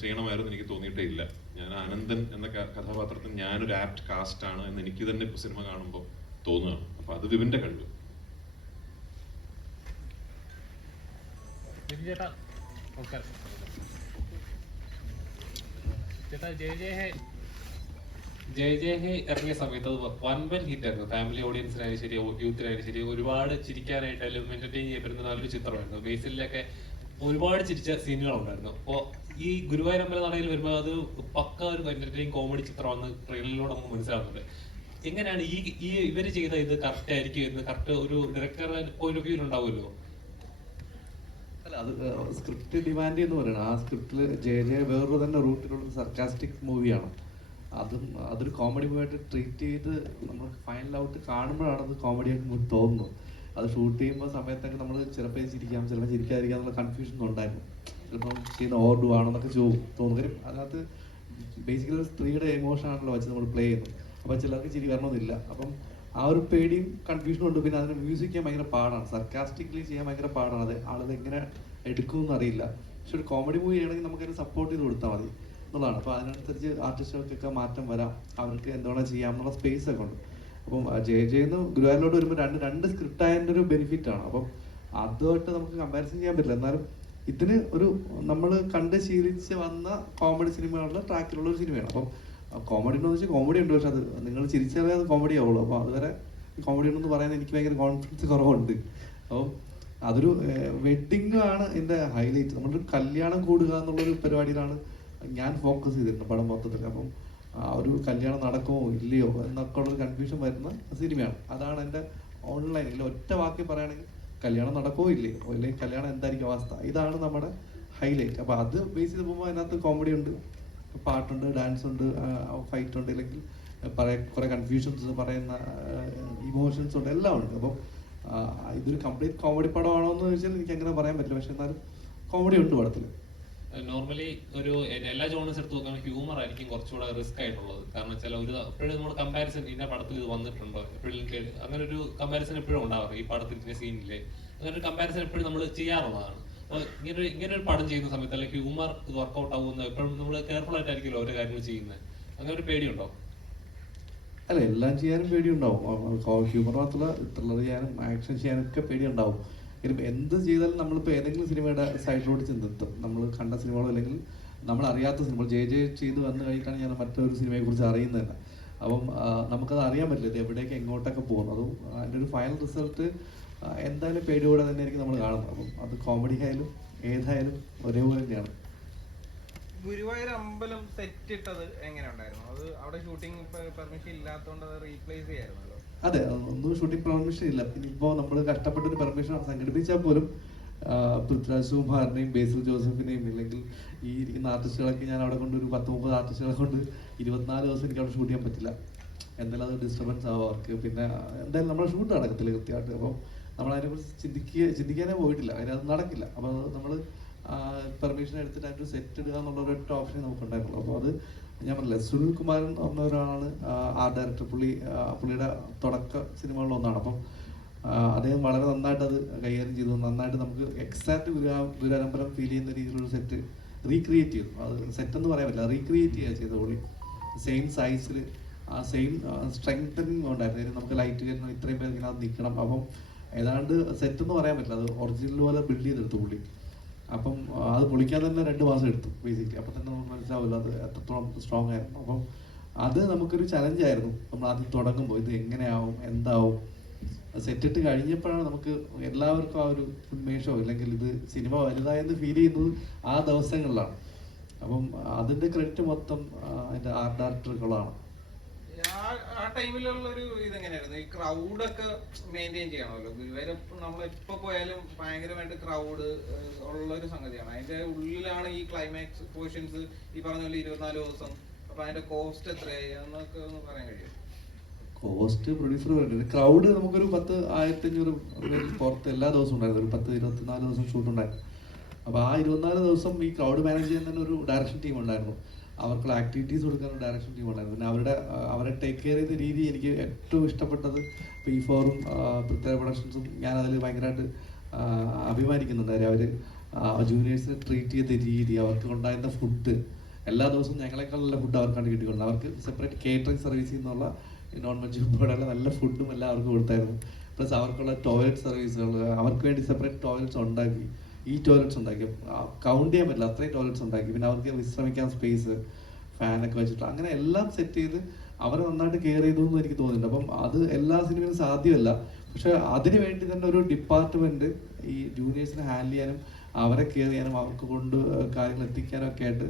ചെയ്യണമായിരുന്നു എനിക്ക് തോന്നിയിട്ടേ ഇല്ല. ഞാൻ ആനന്ദൻ എന്ന കഥാപാത്രത്തിന് ഞാനൊരു ആപ്റ്റ് കാസ്റ്റ് ആണ് എന്ന് എനിക്ക് തന്നെ ഇപ്പൊ സിനിമ കാണുമ്പോൾ തോന്നുകയാണ്. അപ്പൊ അത് വിപിന്റെ കഴിവ്. ചേട്ടാ നമസ്കാരം. ചേട്ടാ ജയ ജയ ഹേ ഇറങ്ങിയ സമയത്ത് അത് വൻ ഹിറ്റ് ആയിരുന്നു. ഫാമിലി ഓഡിയൻസിനായാലും ശരി, യൂത്തിനായാലും ശരി, ഒരുപാട് ചിരിക്കാനായിട്ടായാലും എന്റർടൈൻ ചെയ്യപ്പെടുന്ന നല്ലൊരു ചിത്രമായിരുന്നു. ബേസിലൊക്കെ ഒരുപാട് ചിരിച്ച സീനുകളുണ്ടായിരുന്നു. അപ്പോൾ ഈ ഗുരുവായൂർ അമ്പലനടയിൽ വരുമ്പോൾ അത് പക്ക ഒരു എന്റർടൈൻ കോമഡി ചിത്രമാണെന്ന് ട്രെയിലറിലൂടെ നമുക്ക് മനസ്സിലാവുന്നുണ്ട്. എങ്ങനെയാണ് ഈ ഇവര് ചെയ്ത ഇത് കറക്റ്റ് ആയിരിക്കും എന്ന് കറക്റ്റ് ഒരു ഡയറക്ടറുടെ പോയിന്റ് ഓഫ് വ്യൂ ഉണ്ടാവുമല്ലോ? അല്ല, അത് സ്ക്രിപ്റ്റ് ഡിമാൻഡ് എന്ന് പറയുന്നത്, ആ സ്ക്രിപ്റ്റിൽ ജയ വേറൊരു തന്നെ റൂട്ടിലുള്ള സർക്കാസ്റ്റിക് മൂവിയാണ്. അതൊരു കോമഡി മൂവിയായിട്ട് ട്രീറ്റ് ചെയ്ത് നമ്മൾ ഫൈനൽ ഔട്ട് കാണുമ്പോഴാണ് അത് കോമഡി ആയിട്ട് നമുക്ക് തോന്നുന്നത്. അത് ഷൂട്ട് ചെയ്യുമ്പോൾ സമയത്തൊക്കെ നമ്മൾ ചിലപ്പോൾ ചിരിക്കാം, ചിലപ്പോൾ ചിരിക്കാതിരിക്കാം എന്നുള്ള കൺഫ്യൂഷൻ ഉണ്ടായിരുന്നു. ചിലപ്പോൾ ചെയ്യുന്ന ഓർഡു ആണെന്നൊക്കെ തോന്നും. കാര്യം അതിനകത്ത് ബേസിക്കലി ഒരു സ്ത്രീയുടെ എമോഷൻ ആണല്ലോ വെച്ച് നമ്മൾ പ്ലേ ചെയ്യുന്നത്. അപ്പോൾ ചിലർക്ക് ചിരി വരണമെന്നില്ല. അപ്പം ആ ഒരു പേടിയും കൺഫ്യൂഷനും ഉണ്ട്. പിന്നെ അതിന് മ്യൂസിക് ചെയ്യാൻ ഭയങ്കര പാടാണ്, സർക്കാസ്റ്റിക്കലി ചെയ്യാൻ ഭയങ്കര പാടാണ്. അത് ആളത് എങ്ങനെ എടുക്കുമെന്ന് അറിയില്ല. പക്ഷെ ഒരു കോമഡി മൂവി ചെയ്യണമെങ്കിൽ നമുക്കതിന് സപ്പോർട്ട് ചെയ്ത് കൊടുത്താൽ മതി എന്നുള്ളതാണ്. അപ്പോൾ അതിനനുസരിച്ച് ആർട്ടിസ്റ്റുകൾക്കൊക്കെ മാറ്റം വരാം, അവർക്ക് എന്തുവേണം ചെയ്യാം എന്നുള്ള സ്പേസ് ഒക്കെ ഉണ്ട്. അപ്പം ജയന്ന് ഗുരുവായൂരിലോട്ട് വരുമ്പോൾ രണ്ട് സ്ക്രിപ്റ്റ് ആയതിൻ്റെ ഒരു ബെനിഫിറ്റ് ആണ്. അപ്പം അതുമായിട്ട് നമുക്ക് കമ്പാരിസൺ ചെയ്യാൻ പറ്റില്ല. എന്നാലും ഇതിന് ഒരു നമ്മൾ കണ്ട് ശീലിച്ച് വന്ന കോമഡി സിനിമകളുടെ ട്രാക്കിലുള്ള ഒരു സിനിമയാണ്. അപ്പം കോമഡി ഉണ്ടോ എന്ന് വെച്ചാൽ കോമഡി ഉണ്ട്, പക്ഷെ അത് നിങ്ങൾ ചിരിച്ചാലേ അത് കോമഡി ആവുള്ളൂ. അപ്പോൾ അതുവരെ കോമഡി ഉണ്ടെന്ന് പറയാൻ എനിക്ക് ഭയങ്കര കോൺഫിഡൻസ് കുറവുണ്ട്. അപ്പം അതൊരു വെഡിങ് ആണ് എൻ്റെ ഹൈലൈറ്റ്. നമ്മളൊരു കല്യാണം കൂടുക എന്നുള്ളൊരു പരിപാടിയിലാണ് ഞാൻ ഫോക്കസ് ചെയ്തിരുന്നത് പടം മൊത്തത്തിൽ. അപ്പം ആ ഒരു കല്യാണം നടക്കുമോ ഇല്ലയോ എന്നൊക്കെ ഉള്ളൊരു കൺഫ്യൂഷൻ വരുന്ന സിനിമയാണ്. അതാണ് എൻ്റെ ഓൺലൈനിൽ ഒറ്റ വാക്കി പറയുകയാണെങ്കിൽ കല്യാണം നടക്കുമോ ഇല്ലയോ, അല്ലെങ്കിൽ കല്യാണം എന്തായിരിക്കും അവസ്ഥ, ഇതാണ് നമ്മുടെ ഹൈലൈറ്റ്. അപ്പോൾ അത് ബേസ് ചെയ്ത് പോകുമ്പോൾ അതിനകത്ത് കോമഡി ഉണ്ട്, പാട്ടുണ്ട്, ഡാൻസ് ഉണ്ട്, ഫൈറ്റ് ഉണ്ട്, അല്ലെങ്കിൽ കുറേ കൺഫ്യൂഷൻസ്, പറയുന്ന ഇമോഷൻസ് ഉണ്ട്, എല്ലാം ഉണ്ട്. അപ്പം ഇതൊരു കംപ്ലീറ്റ് കോമഡി പടമാണോ എന്ന് ചോദിച്ചാൽ എനിക്ക് അങ്ങനെ പറയാൻ പറ്റില്ല. പക്ഷെ എന്നാലും കോമഡി ഉണ്ട് പടത്തിൽ. നോർമലി ഒരു എല്ലാ ജോണേഴ്സ് എടുത്ത് നോക്കുകയാണെങ്കിൽ ഹ്യൂമർ ആയിരിക്കും കുറച്ചുകൂടെ റിസ്ക് ആയിട്ടുള്ളത്. കാരണം വെച്ചാൽ എപ്പോഴും നമ്മൾ കമ്പാരിസൺ ഇന്ന പടത്തിൽ ഇത് വന്നിട്ടുണ്ടോ, എപ്പോഴും അങ്ങനെ ഒരു കമ്പാരിസൺ എപ്പോഴും ഉണ്ടാവാറ്. ഈ പടത്തിൽ ഇന്ന സീനില്ലേ, അങ്ങനെ ഒരു കമ്പാരിസൺ എപ്പോഴും നമ്മൾ ചെയ്യാറുള്ളതാണ്. അപ്പോൾ ഇങ്ങനെ ഒരു പടം ചെയ്യുന്ന സമയത്ത് അല്ലെങ്കിൽ ഹ്യൂമർ ഇത് വർക്കൗട്ട് ആവുന്ന എപ്പോഴും നമ്മൾ കെയർഫുൾ ആയിട്ടായിരിക്കുമല്ലോ ഓരോ കാര്യങ്ങൾ ചെയ്യുന്നത്. അങ്ങനെ ഒരു പേടിയുണ്ടോ? അല്ല, എല്ലാം ചെയ്യാനും പേടിയുണ്ടാവും. ഹ്യൂമർ മാത്രമല്ല, ത്രില്ലർ ചെയ്യാനും ആക്ഷൻ ചെയ്യാനും ഒക്കെ പേടിയുണ്ടാവും. ഇനിയിപ്പോൾ എന്ത് ചെയ്താലും നമ്മളിപ്പോൾ ഏതെങ്കിലും സിനിമയുടെ സൈഡിലോട്ട് ചെന്നെത്തും. നമ്മൾ കണ്ട സിനിമകളോ അല്ലെങ്കിൽ നമ്മൾ അറിയാത്ത സിനിമകൾ ജയ ചെയ്ത് വന്നു കഴിഞ്ഞിട്ടാണ് ഞാൻ മറ്റൊരു സിനിമയെക്കുറിച്ച് അറിയുന്നത് തന്നെ. അപ്പം നമുക്കത് അറിയാൻ പറ്റില്ല ഇത് എവിടേക്ക് എങ്ങോട്ടൊക്കെ പോകുന്നു. അതും അതിൻ്റെ ഒരു ഫൈനൽ റിസൾട്ട് എന്തായാലും പേടിയോടെ തന്നെ ആയിരിക്കും നമ്മൾ കാണുന്നത്. അപ്പം അത് കോമഡി ആയാലും ഏതായാലും ഒരേപോലെ തന്നെയാണ്. ഗുരുവായൂർ അമ്പലം സെറ്റ് ഇട്ടത് എങ്ങനെ ഉണ്ടായിരുന്നു? അത് അവിടെ ഷൂട്ടിംഗ് പെർമിഷൻ ഇല്ലാത്തതുകൊണ്ട് അത് റീപ്ലേസ് ചെയ്യായിരുന്നല്ലോ. അതെ, ഒന്നും ഷൂട്ടിംഗ് പെർമിഷൻ ഇല്ല. ഇനിയിപ്പോൾ നമ്മൾ കഷ്ടപ്പെട്ടൊരു പെർമിഷൻ സംഘടിപ്പിച്ചാൽ പോലും പൃഥ്വിരാജ് സുകുമാരനെയും ബേസിൽ ജോസഫിനെയും ഇല്ലെങ്കിൽ ഈ ഇരിക്കുന്ന ആർട്ടിസ്റ്റുകളൊക്കെ ഞാൻ അവിടെ കൊണ്ട് ഒരു 10-30 ആർട്ടിസ്റ്റുകളെ കൊണ്ട് 24 ദിവസം എനിക്ക് അവിടെ ഷൂട്ട് ചെയ്യാൻ പറ്റില്ല. എന്തായാലും അത് ഡിസ്റ്റർബൻസ് ആവും അവർക്ക്. പിന്നെ എന്തായാലും നമ്മുടെ ഷൂട്ട് നടക്കത്തില്ല കൃത്യമായിട്ട്. അപ്പം നമ്മൾ അതിനെക്കുറിച്ച് ചിന്തിക്കാനേ പോയിട്ടില്ല. അതിനത് നടക്കില്ല. അപ്പോൾ നമ്മൾ പെർമിഷൻ എടുത്തിട്ട് അതിൻ്റെ സെറ്റ് ഇടുക എന്നുള്ള ഒരൊറ്റ ഓപ്ഷൻ നമുക്കുണ്ടായിരുന്നുള്ളൂ. അപ്പോൾ അത് ഞാൻ പറഞ്ഞില്ല, സുനിൽ കുമാരൻ എന്ന് പറഞ്ഞ ഒരാളാണ് ആർട്ട് ഡയറക്ടർ. പുള്ളിയുടെ തുടക്ക സിനിമകളിലൊന്നാണ്. അപ്പം അദ്ദേഹം വളരെ നന്നായിട്ട് അത് കൈകാര്യം ചെയ്തു. നന്നായിട്ട് നമുക്ക് എക്സാക്ട് ഗുരുവായൂരമ്പലം ഫീൽ ചെയ്യുന്ന രീതിയിലുള്ള സെറ്റ് റീക്രിയേറ്റ് ചെയ്തു. അത് സെറ്റ് എന്ന് പറയാൻ പറ്റില്ല, റീക്രിയേറ്റ് ചെയ്യുക ചെയ്തത് പുള്ളി. സെയിം സൈസിൽ ആ സെയിം സ്ട്രെങ്തനിങ് ഉണ്ടായിരുന്നു. നമുക്ക് ലൈറ്റ് കയറ്റണം, ഇത്രയും പേര് ഇങ്ങനെ അത് നിൽക്കണം. അപ്പം ഏതാണ്ട് സെറ്റ് എന്ന് പറയാൻ പറ്റില്ല, അത് ഒറിജിനൽ പോലെ ബിൽഡ് ചെയ്തെടുത്തു പുള്ളി. അപ്പം അത് പൊളിക്കാൻ തന്നെ 2 മാസം എടുത്തു ബേസിക്കലി. അപ്പം തന്നെ നമുക്ക് മനസ്സിലാവില്ല അത് എത്രത്തോളം സ്ട്രോങ് ആയിരുന്നു. അപ്പം അത് നമുക്കൊരു ചലഞ്ചായിരുന്നു നമ്മൾ ആദ്യം തുടങ്ങുമ്പോൾ. ഇത് എങ്ങനെയാവും, എന്താവും. സെറ്റിട്ട് കഴിഞ്ഞപ്പോഴാണ് നമുക്ക് എല്ലാവർക്കും ആ ഒരു ഉന്മേഷമോ ഇല്ലെങ്കിൽ ഇത് സിനിമ വലുതായെന്ന് ഫീൽ ചെയ്യുന്നത് ആ ദിവസങ്ങളിലാണ്. അപ്പം അതിൻ്റെ ക്രെഡിറ്റ് മൊത്തം അതിൻ്റെ ആർട്ട് ഡയറക്ടറുകളാണ്. ആ ടൈമിലുള്ള ഒരു ഇതെങ്ങനെയായിരുന്നു? ഈ ക്രൗഡൊക്കെ മെയിൻറ്റെയിൻ ചെയ്യണമല്ലോ. ഗുരുവായൂർ നമ്മളിപ്പോൾ പോയാലും ഭയങ്കരമായിട്ട് ക്രൗഡ് ഉള്ള ഒരു സംഗതിയാണ്. അതിന്റെ ഉള്ളിലാണ് ഈ ക്ലൈമാക്സ് പോർഷൻസ് ഈ പറഞ്ഞ പോലെ 24 ദിവസം. അപ്പൊ അതിന്റെ കോസ്റ്റ് എത്രയായി എന്നൊക്കെ ഒന്ന് പറയാൻ കഴിയും? കോസ്റ്റ് പ്രൊഡ്യൂസർ പറയുന്നത് ക്രൗഡ് നമുക്കൊരു 10,500 പുറത്ത് എല്ലാ ദിവസവും ഉണ്ടായിരുന്നു. ഒരു 10-24 ദിവസം ഷൂട്ട് ഉണ്ടായിരുന്നു. അപ്പോൾ ആ 24 ദിവസം ഈ ക്രൗഡ് മാനേജ് ചെയ്യാൻ തന്നെ ഒരു ഡയറക്ഷൻ ടീം ഉണ്ടായിരുന്നു. അവർക്കുള്ള ആക്ടിവിറ്റീസ് കൊടുക്കാൻ ഒരു ഡയറക്ഷൻ ടീം ഉണ്ടായിരുന്നു. പിന്നെ അവരെ ടേക്ക് കെയർ ചെയ്ത രീതി എനിക്ക് ഏറ്റവും ഇഷ്ടപ്പെട്ടത്. ഇപ്പോൾ ഈ ഫോറും പൃഥ്വിരാജ് പ്രൊഡക്ഷൻസും ഞാനതിൽ ഭയങ്കരമായിട്ട് അഭിമാനിക്കുന്നുണ്ട്. അവർ ജൂനിയേഴ്സിനെ ട്രീറ്റ് ചെയ്ത രീതി, അവർക്ക് ഉണ്ടായിരുന്ന ഫുഡ്, എല്ലാ ദിവസവും ഞങ്ങളെക്കാളുള്ള ഫുഡ് അവർക്കാണ് കിട്ടിക്കൊള്ളുന്നത്. അവർക്ക് സെപ്പറേറ്റ് കേറ്ററിംഗ് സർവീസിൽ നിന്നുള്ള നോൺ വെജ് ഉൾപ്പെടെയുള്ള നല്ല ഫുഡും എല്ലാം അവർക്ക് കൊടുത്തായിരുന്നു. പ്ലസ് അവർക്കുള്ള ടോയ്ലറ്റ് സർവീസുകൾ, അവർക്ക് വേണ്ടി സെപ്പറേറ്റ് ടോയ്ലറ്റ്സ് ഉണ്ടാക്കി, ടോയ്ലറ്റ്സ് ഉണ്ടാക്കി കൗണ്ട് ചെയ്യാൻ പറ്റില്ല, അത്രയും ടോയ്ലറ്റ്സ് ഉണ്ടാക്കി. പിന്നെ അവർക്ക് വിശ്രമിക്കാൻ സ്പേസ്, ഫാനൊക്കെ വെച്ചിട്ട് അങ്ങനെ എല്ലാം സെറ്റ് ചെയ്ത് അവരെ നന്നായിട്ട് കെയർ ചെയ്തു എന്ന് എനിക്ക് തോന്നുന്നുണ്ട്. അപ്പം അത് എല്ലാ സിനിമയിലും സാധ്യമല്ല. പക്ഷെ അതിനു വേണ്ടി തന്നെ ഒരു ഡിപ്പാർട്ട്മെന്റ് ഈ ജൂനിയേഴ്സിനെ ഹാൻഡിൽ ചെയ്യാനും അവരെ കെയർ ചെയ്യാനും അവർക്ക് കൊണ്ട് കാര്യങ്ങൾ എത്തിക്കാനും ഒക്കെ ആയിട്ട്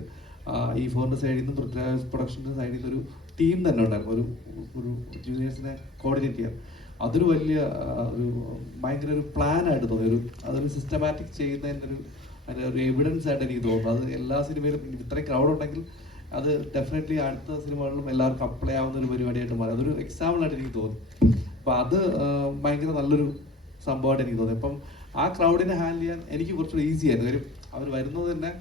ഈ ഫോറിന്റെ സൈഡിൽ നിന്നും പൃഥ്വിരാജ് പ്രൊഡക്ഷൻ്റെ സൈഡിൽ നിന്ന് ഒരു ടീം തന്നെ ഉണ്ടായിരുന്നു. ഒരു ജൂനിയേഴ്സിനെ കോർഡിനേറ്റ് ചെയ്യാൻ. അതൊരു വലിയ ഭയങ്കര ഒരു പ്ലാൻ ആയിട്ട് തോന്നി. അതൊരു സിസ്റ്റമാറ്റിക് ചെയ്യുന്നതിൻ്റെ ഒരു എവിഡൻസ് ആയിട്ട് എനിക്ക് തോന്നുന്നു. അത് എല്ലാ സിനിമയിലും ഇത്രയും ക്രൗഡ് ഉണ്ടെങ്കിൽ അത് ഡെഫിനറ്റ്ലി അടുത്ത സിനിമകളിലും എല്ലാവർക്കും അപ്ലൈ ആവുന്ന ഒരു പരിപാടിയായിട്ട് മാറി. അതൊരു എക്സാമ്പിൾ ആയിട്ട് എനിക്ക് തോന്നി. അപ്പം അത് ഭയങ്കര നല്ലൊരു സംഭവമായിട്ട് എനിക്ക് തോന്നി. അപ്പം ആ ക്രൗഡിനെ ഹാൻഡിൽ ചെയ്യാൻ എനിക്ക് കുറച്ചുകൂടി ഈസി ആയിരുന്നു. കാര്യം അവർ വരുന്നത് തന്നെ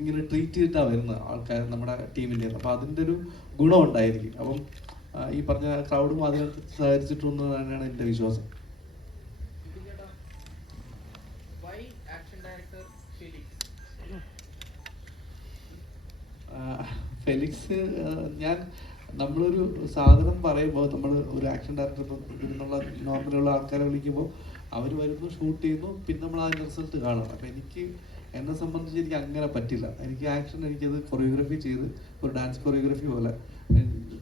ഇങ്ങനെ ട്രീറ്റ് ചെയ്തിട്ടാണ് വരുന്നത് ആൾക്കാർ നമ്മുടെ ടീമിൻ്റെ. അപ്പം അതിൻ്റെ ഒരു ഗുണം ഉണ്ടായിരിക്കും. അപ്പം ഈ പറഞ്ഞ ക്രൗഡും അതിനകത്ത് സഹകരിച്ചിട്ടുണ്ടെന്ന് തന്നെയാണ് എൻ്റെ വിശ്വാസം. ഫെലിക്സ്, നമ്മളൊരു സാധനം പറയുമ്പോൾ നമ്മൾ ഒരു ആക്ഷൻ ഡയറക്ടർ ഇപ്പം ഇതിനുള്ള നോർമലുള്ള ആൾക്കാരെ വിളിക്കുമ്പോൾ അവർ വരുന്നു, ഷൂട്ട് ചെയ്യുന്നു, പിന്നെ നമ്മൾ അതിൻ്റെ റിസൾട്ട് കാണണം. അപ്പം എന്നെ സംബന്ധിച്ച് എനിക്ക് അങ്ങനെ പറ്റില്ല. എനിക്ക് ആക്ഷൻ, എനിക്കത് കൊറിയോഗ്രഫി ചെയ്ത് ഒരു ഡാൻസ് കൊറിയോഗ്രഫി പോലെ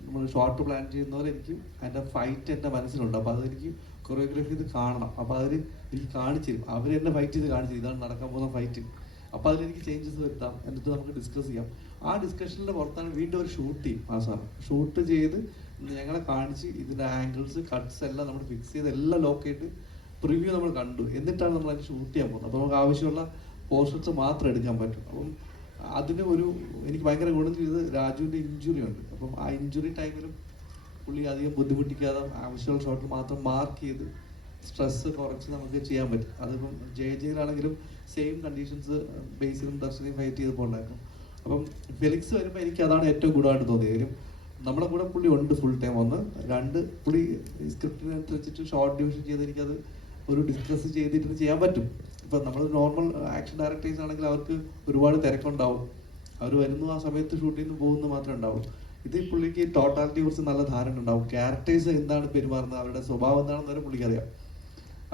നമ്മൾ ഷോർട്ട് പ്ലാൻ ചെയ്യുന്ന പോലെ എനിക്ക് അതിൻ്റെ ഫൈറ്റ് എൻ്റെ മനസ്സിലുണ്ട്. അപ്പോൾ അതെനിക്ക് കൊറിയോഗ്രഫി ചെയ്ത് കാണണം. അപ്പോൾ അതിൽ എനിക്ക് കാണിച്ചു തരും, അവർ എന്നെ ഫൈറ്റ് ചെയ്ത് കാണിച്ചു ഇതാണ് നടക്കാൻ പോകുന്ന ഫൈറ്റ്. അപ്പോൾ അതിലെനിക്ക് ചേഞ്ചസ് വരുത്താം, എന്നിട്ട് നമുക്ക് ഡിസ്കസ് ചെയ്യാം. ആ ഡിസ്കഷനിൻ്റെ പുറത്താണ് വീണ്ടും ഒരു ഷൂട്ട് ചെയ്യും. ആ സാധനം ഷൂട്ട് ചെയ്ത് ഞങ്ങളെ കാണിച്ച് ഇതിൻ്റെ ആംഗിൾസ്, കട്ട്സ് എല്ലാം നമ്മൾ ഫിക്സ് ചെയ്ത് എല്ലാം ലോക്ക് ചെയ്തിട്ട് പ്രിവ്യൂ നമ്മൾ കണ്ടു. എന്നിട്ടാണ് നമ്മൾ അതിന് ഷൂട്ട് ചെയ്യാൻ പോകുന്നത്. അപ്പോൾ നമുക്ക് ആവശ്യമുള്ള പോർഷൻസ് മാത്രം എടുക്കാൻ പറ്റും. അപ്പം അതിന് എനിക്ക് ഭയങ്കര ഗുണം ചെയ്തത് രാജുവിൻ്റെ ഇഞ്ചുറി ഉണ്ട്. അപ്പം ആ ഇഞ്ചുറി ടൈമിലും പുള്ളി അധികം ബുദ്ധിമുട്ടിക്കാതെ ആവശ്യമുള്ള ഷോട്ട് മാത്രം മാർക്ക് ചെയ്ത് സ്ട്രെസ് കുറച്ച് നമുക്ക് ചെയ്യാൻ പറ്റും. അതിപ്പം ജയിലാണെങ്കിലും സെയിം കണ്ടീഷൻസ് ബേസിലും ദർശനയും ഫൈറ്റ് ചെയ്തപ്പോൾ ഉണ്ടായിരുന്നു. അപ്പം ഫെലിക്സ് വരുമ്പോൾ എനിക്ക് അതാണ് ഏറ്റവും ഗുണമായിട്ട് തോന്നിയത്. കാര്യം നമ്മുടെ കൂടെ പുള്ളി ഉണ്ട് ഫുൾ ടൈം. 1, 2 പുള്ളി സ്ക്രിപ്റ്റിനനുസരിച്ചിട്ട് ഷോർട്ട് ഡിവിഷൻ ചെയ്ത് എനിക്കത് ഒരു ഡിസ്കസ് ചെയ്തിട്ട് ചെയ്യാൻ പറ്റും. ഇപ്പം നമ്മൾ നോർമൽ ആക്ഷൻ ഡയറക്ടേഴ്സ് ആണെങ്കിൽ അവർക്ക് ഒരുപാട് തിരക്കുണ്ടാവും. അവർ വരുന്നു, ആ സമയത്ത് ഷൂട്ട് ചെയ്യുന്നു, പോകുന്നു മാത്രമേ ഉണ്ടാവും. ഇത് പുള്ളിക്ക് ടോട്ടാലിറ്റിയെ കുറിച്ച് നല്ല ധാരണ ഉണ്ടാവും. ക്യാരക്ടേഴ്സ് എന്താണ് പെരുമാറുന്നത്, അവരുടെ സ്വഭാവം എന്താണെന്ന് വരെ പുള്ളിക്കറിയാം.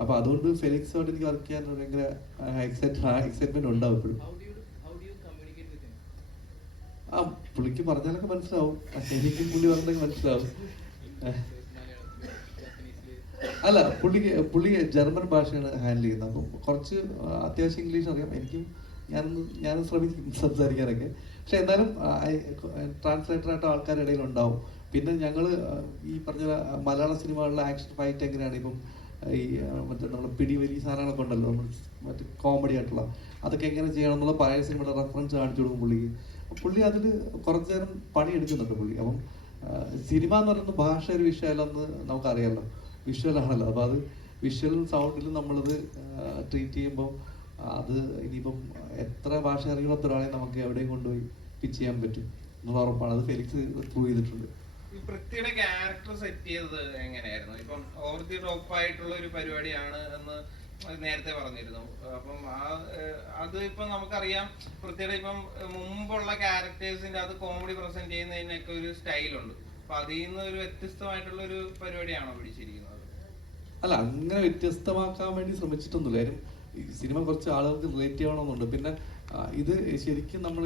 അപ്പോൾ അതുകൊണ്ട് ഫെലിക്സുമായിട്ട് എനിക്ക് വർക്ക് ചെയ്യാൻ ഭയങ്കര എക്സൈറ്റ്മെന്റ് ഉണ്ടാവും എപ്പോഴും. പുള്ളിക്ക് പറഞ്ഞാലൊക്കെ മനസ്സിലാവും, എനിക്ക് പുള്ളി പറഞ്ഞൊക്കെ മനസ്സിലാവും. അല്ല, പുള്ളി ജർമ്മൻ ഭാഷയാണ് ഹാൻഡിൽ ചെയ്യുന്നത്. അപ്പം കുറച്ച് അത്യാവശ്യം ഇംഗ്ലീഷ് അറിയാം. ഞാൻ ശ്രമിക്കും സംസാരിക്കാനൊക്കെ. പക്ഷെ എന്നാലും ട്രാൻസ്ലേറ്ററായിട്ട് ആൾക്കാരുടെ ഇടയിൽ ഉണ്ടാവും. പിന്നെ ഞങ്ങൾ ഈ പറഞ്ഞ മലയാള സിനിമകളിലെ ആക്ഷൻ ഫൈറ്റ് എങ്ങനെയാണ്, ഇപ്പം ഈ മറ്റേ നമ്മൾ പിടിവലി സാധനങ്ങളൊക്കെ ഉണ്ടല്ലോ, നമ്മൾ മറ്റേ കോമഡി ആയിട്ടുള്ള അതൊക്കെ എങ്ങനെ ചെയ്യണം എന്നുള്ള പഴയ സിനിമയുടെ റെഫറൻസ് കാണിച്ചു കൊടുക്കും പുള്ളിക്ക്. പുള്ളി അതിൽ കുറച്ചു നേരം പണി എടുക്കുന്നുണ്ട് പുള്ളി. അപ്പം സിനിമ എന്ന് പറയുന്നത് ഭാഷ ഒരു വിഷയമല്ലെന്ന് നമുക്കറിയാമല്ലോ, വിഷ്വലാണല്ലോ. അപ്പോൾ അത് വിഷ്വലും സൗണ്ടിലും നമ്മളത് ട്രീറ്റ് ചെയ്യുമ്പോൾ അത് ഇനിയിപ്പം എത്ര ഭാഷ അറിയാത്ത ഒരാളെ നമുക്ക് എവിടെയും കൊണ്ടുപോയി പിച്ച് ചെയ്യാൻ പറ്റും. എന്നുള്ള ഉറപ്പാണ്. അത് ഫെലിക്സ് പ്രൂവ് ചെയ്തിട്ടുണ്ട്. ഈ പൃഥ്വിയുടെ ക്യാരക്ടർ സെറ്റ് ചെയ്തത് എങ്ങനെയായിരുന്നു? ഇപ്പം ഓവർ ദി ടോപ്പ് ആയിട്ടുള്ള ഒരു പരിപാടിയാണ് എന്ന് നേരത്തെ പറഞ്ഞിരുന്നു. അപ്പം അത് ഇപ്പം നമുക്കറിയാം പൃഥ്വിയുടെ ഇപ്പം മുമ്പുള്ള ക്യാരക്ടേഴ്സിന്റെ അത് കോമഡി പ്രസന്റ് ചെയ്യുന്നതിനൊക്കെ ഒരു സ്റ്റൈലുണ്ട്. അപ്പൊ അതിൽ നിന്ന് ഒരു വ്യത്യസ്തമായിട്ടുള്ള ഒരു പരിപാടിയാണോ പിടിച്ചിരിക്കുന്നത്? അല്ല, അങ്ങനെ വ്യത്യസ്തമാക്കാൻ വേണ്ടി ശ്രമിച്ചിട്ടൊന്നുമില്ല. കാര്യം ഈ സിനിമ കുറച്ച് ആളുകൾക്ക് റിലേറ്റ് ചെയ്യണമെന്നുണ്ട്. പിന്നെ ഇത് ശരിക്കും നമ്മൾ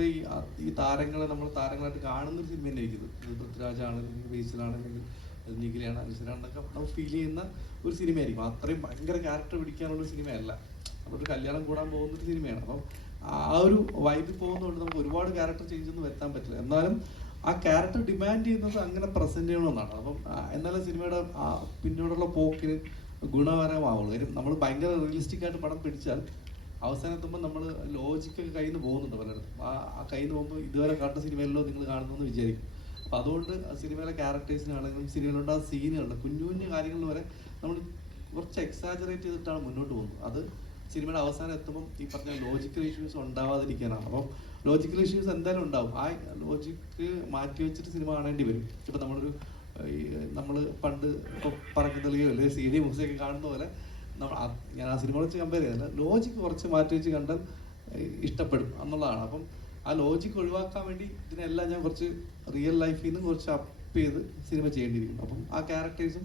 ഈ താരങ്ങളെ നമ്മൾ താരങ്ങളായിട്ട് കാണുന്ന ഒരു സിനിമ തന്നെ ആയിരിക്കും. ഇത് പൃഥ്വിരാജാണെങ്കിലും ബേസിലാണെങ്കിലും നിഖിലാണ് അനുസരാണെന്നൊക്കെ നമ്മൾ ഫീൽ ചെയ്യുന്ന ഒരു സിനിമയായിരിക്കും. അത്രയും ഭയങ്കര ക്യാരക്ടർ പിടിക്കാനുള്ള സിനിമയല്ല. നമ്മളൊരു കല്യാണം കൂടാൻ പോകുന്ന ഒരു സിനിമയാണ്. അപ്പം ആ ഒരു വൈബിൽ പോകുന്നതുകൊണ്ട് നമുക്ക് ഒരുപാട് ക്യാരക്ടർ ചേഞ്ച് ഒന്നും വരുത്താൻ പറ്റില്ല. എന്നാലും ആ ക്യാരക്ടർ ഡിമാൻഡ് ചെയ്യുന്നത് അങ്ങനെ പ്രസന്റ് ചെയ്യണമെന്നാണ്. അപ്പം എന്നാലും സിനിമയുടെ പിന്നീടുള്ള പോക്കിന് ഗുണകരമാവുള്ളൂ. കാര്യം നമ്മൾ ഭയങ്കര റിയലിസ്റ്റിക് ആയിട്ട് പടം പിടിച്ചാൽ അവസാനം എത്തുമ്പോൾ നമ്മൾ ലോജിക്കൊക്കെ കയ്യിൽ നിന്ന് പോകുന്നുണ്ട് പലയിടത്തും. ആ കയ്യിൽ നിന്ന് പോകുമ്പോൾ ഇതുവരെ കണ്ട സിനിമയിലോ നിങ്ങൾ കാണുന്നതെന്ന് വിചാരിക്കും. അപ്പം അതുകൊണ്ട് സിനിമയിലെ ക്യാരക്ടേഴ്സിനാണെങ്കിലും സിനിമയിലുണ്ടാകുന്ന സീനുകളുടെ കുഞ്ഞു കുഞ്ഞു കാര്യങ്ങൾ വരെ നമ്മൾ കുറച്ച് എക്സാജറേറ്റ് ചെയ്തിട്ടാണ് മുന്നോട്ട് പോകുന്നത്. അത് സിനിമയുടെ അവസാനം എത്തുമ്പം ഈ പറഞ്ഞ ലോജിക്കൽ ഇഷ്യൂസ് ഉണ്ടാവാതിരിക്കാനാണ്. അപ്പം ലോജിക്കൽ ഇഷ്യൂസ് എന്തായാലും ഉണ്ടാവും. ആ ലോജിക്ക് മാറ്റി വെച്ചിട്ട് സിനിമ കാണേണ്ടി വരും. ഇപ്പം നമ്മൾ പണ്ട് ഇപ്പോൾ പറക്കുതളിയോ അല്ലെങ്കിൽ CD മൂസയൊക്കെ കാണുന്ന പോലെ ഞാൻ ആ സിനിമ വെച്ച് കമ്പയർ ചെയ്യുന്നില്ല. ലോജിക്ക് കുറച്ച് മാറ്റി വെച്ച് കണ്ടാൽ ഇഷ്ടപ്പെടും എന്നുള്ളതാണ്. അപ്പം ആ ലോജിക്ക് ഒഴിവാക്കാൻ വേണ്ടി ഇതിനെല്ലാം ഞാൻ കുറച്ച് റിയൽ ലൈഫിൽ നിന്ന് കുറച്ച് അപ്പ് ചെയ്ത് സിനിമ ചെയ്യേണ്ടിയിരിക്കുന്നു. അപ്പം ആ ക്യാരക്ടേഴ്സും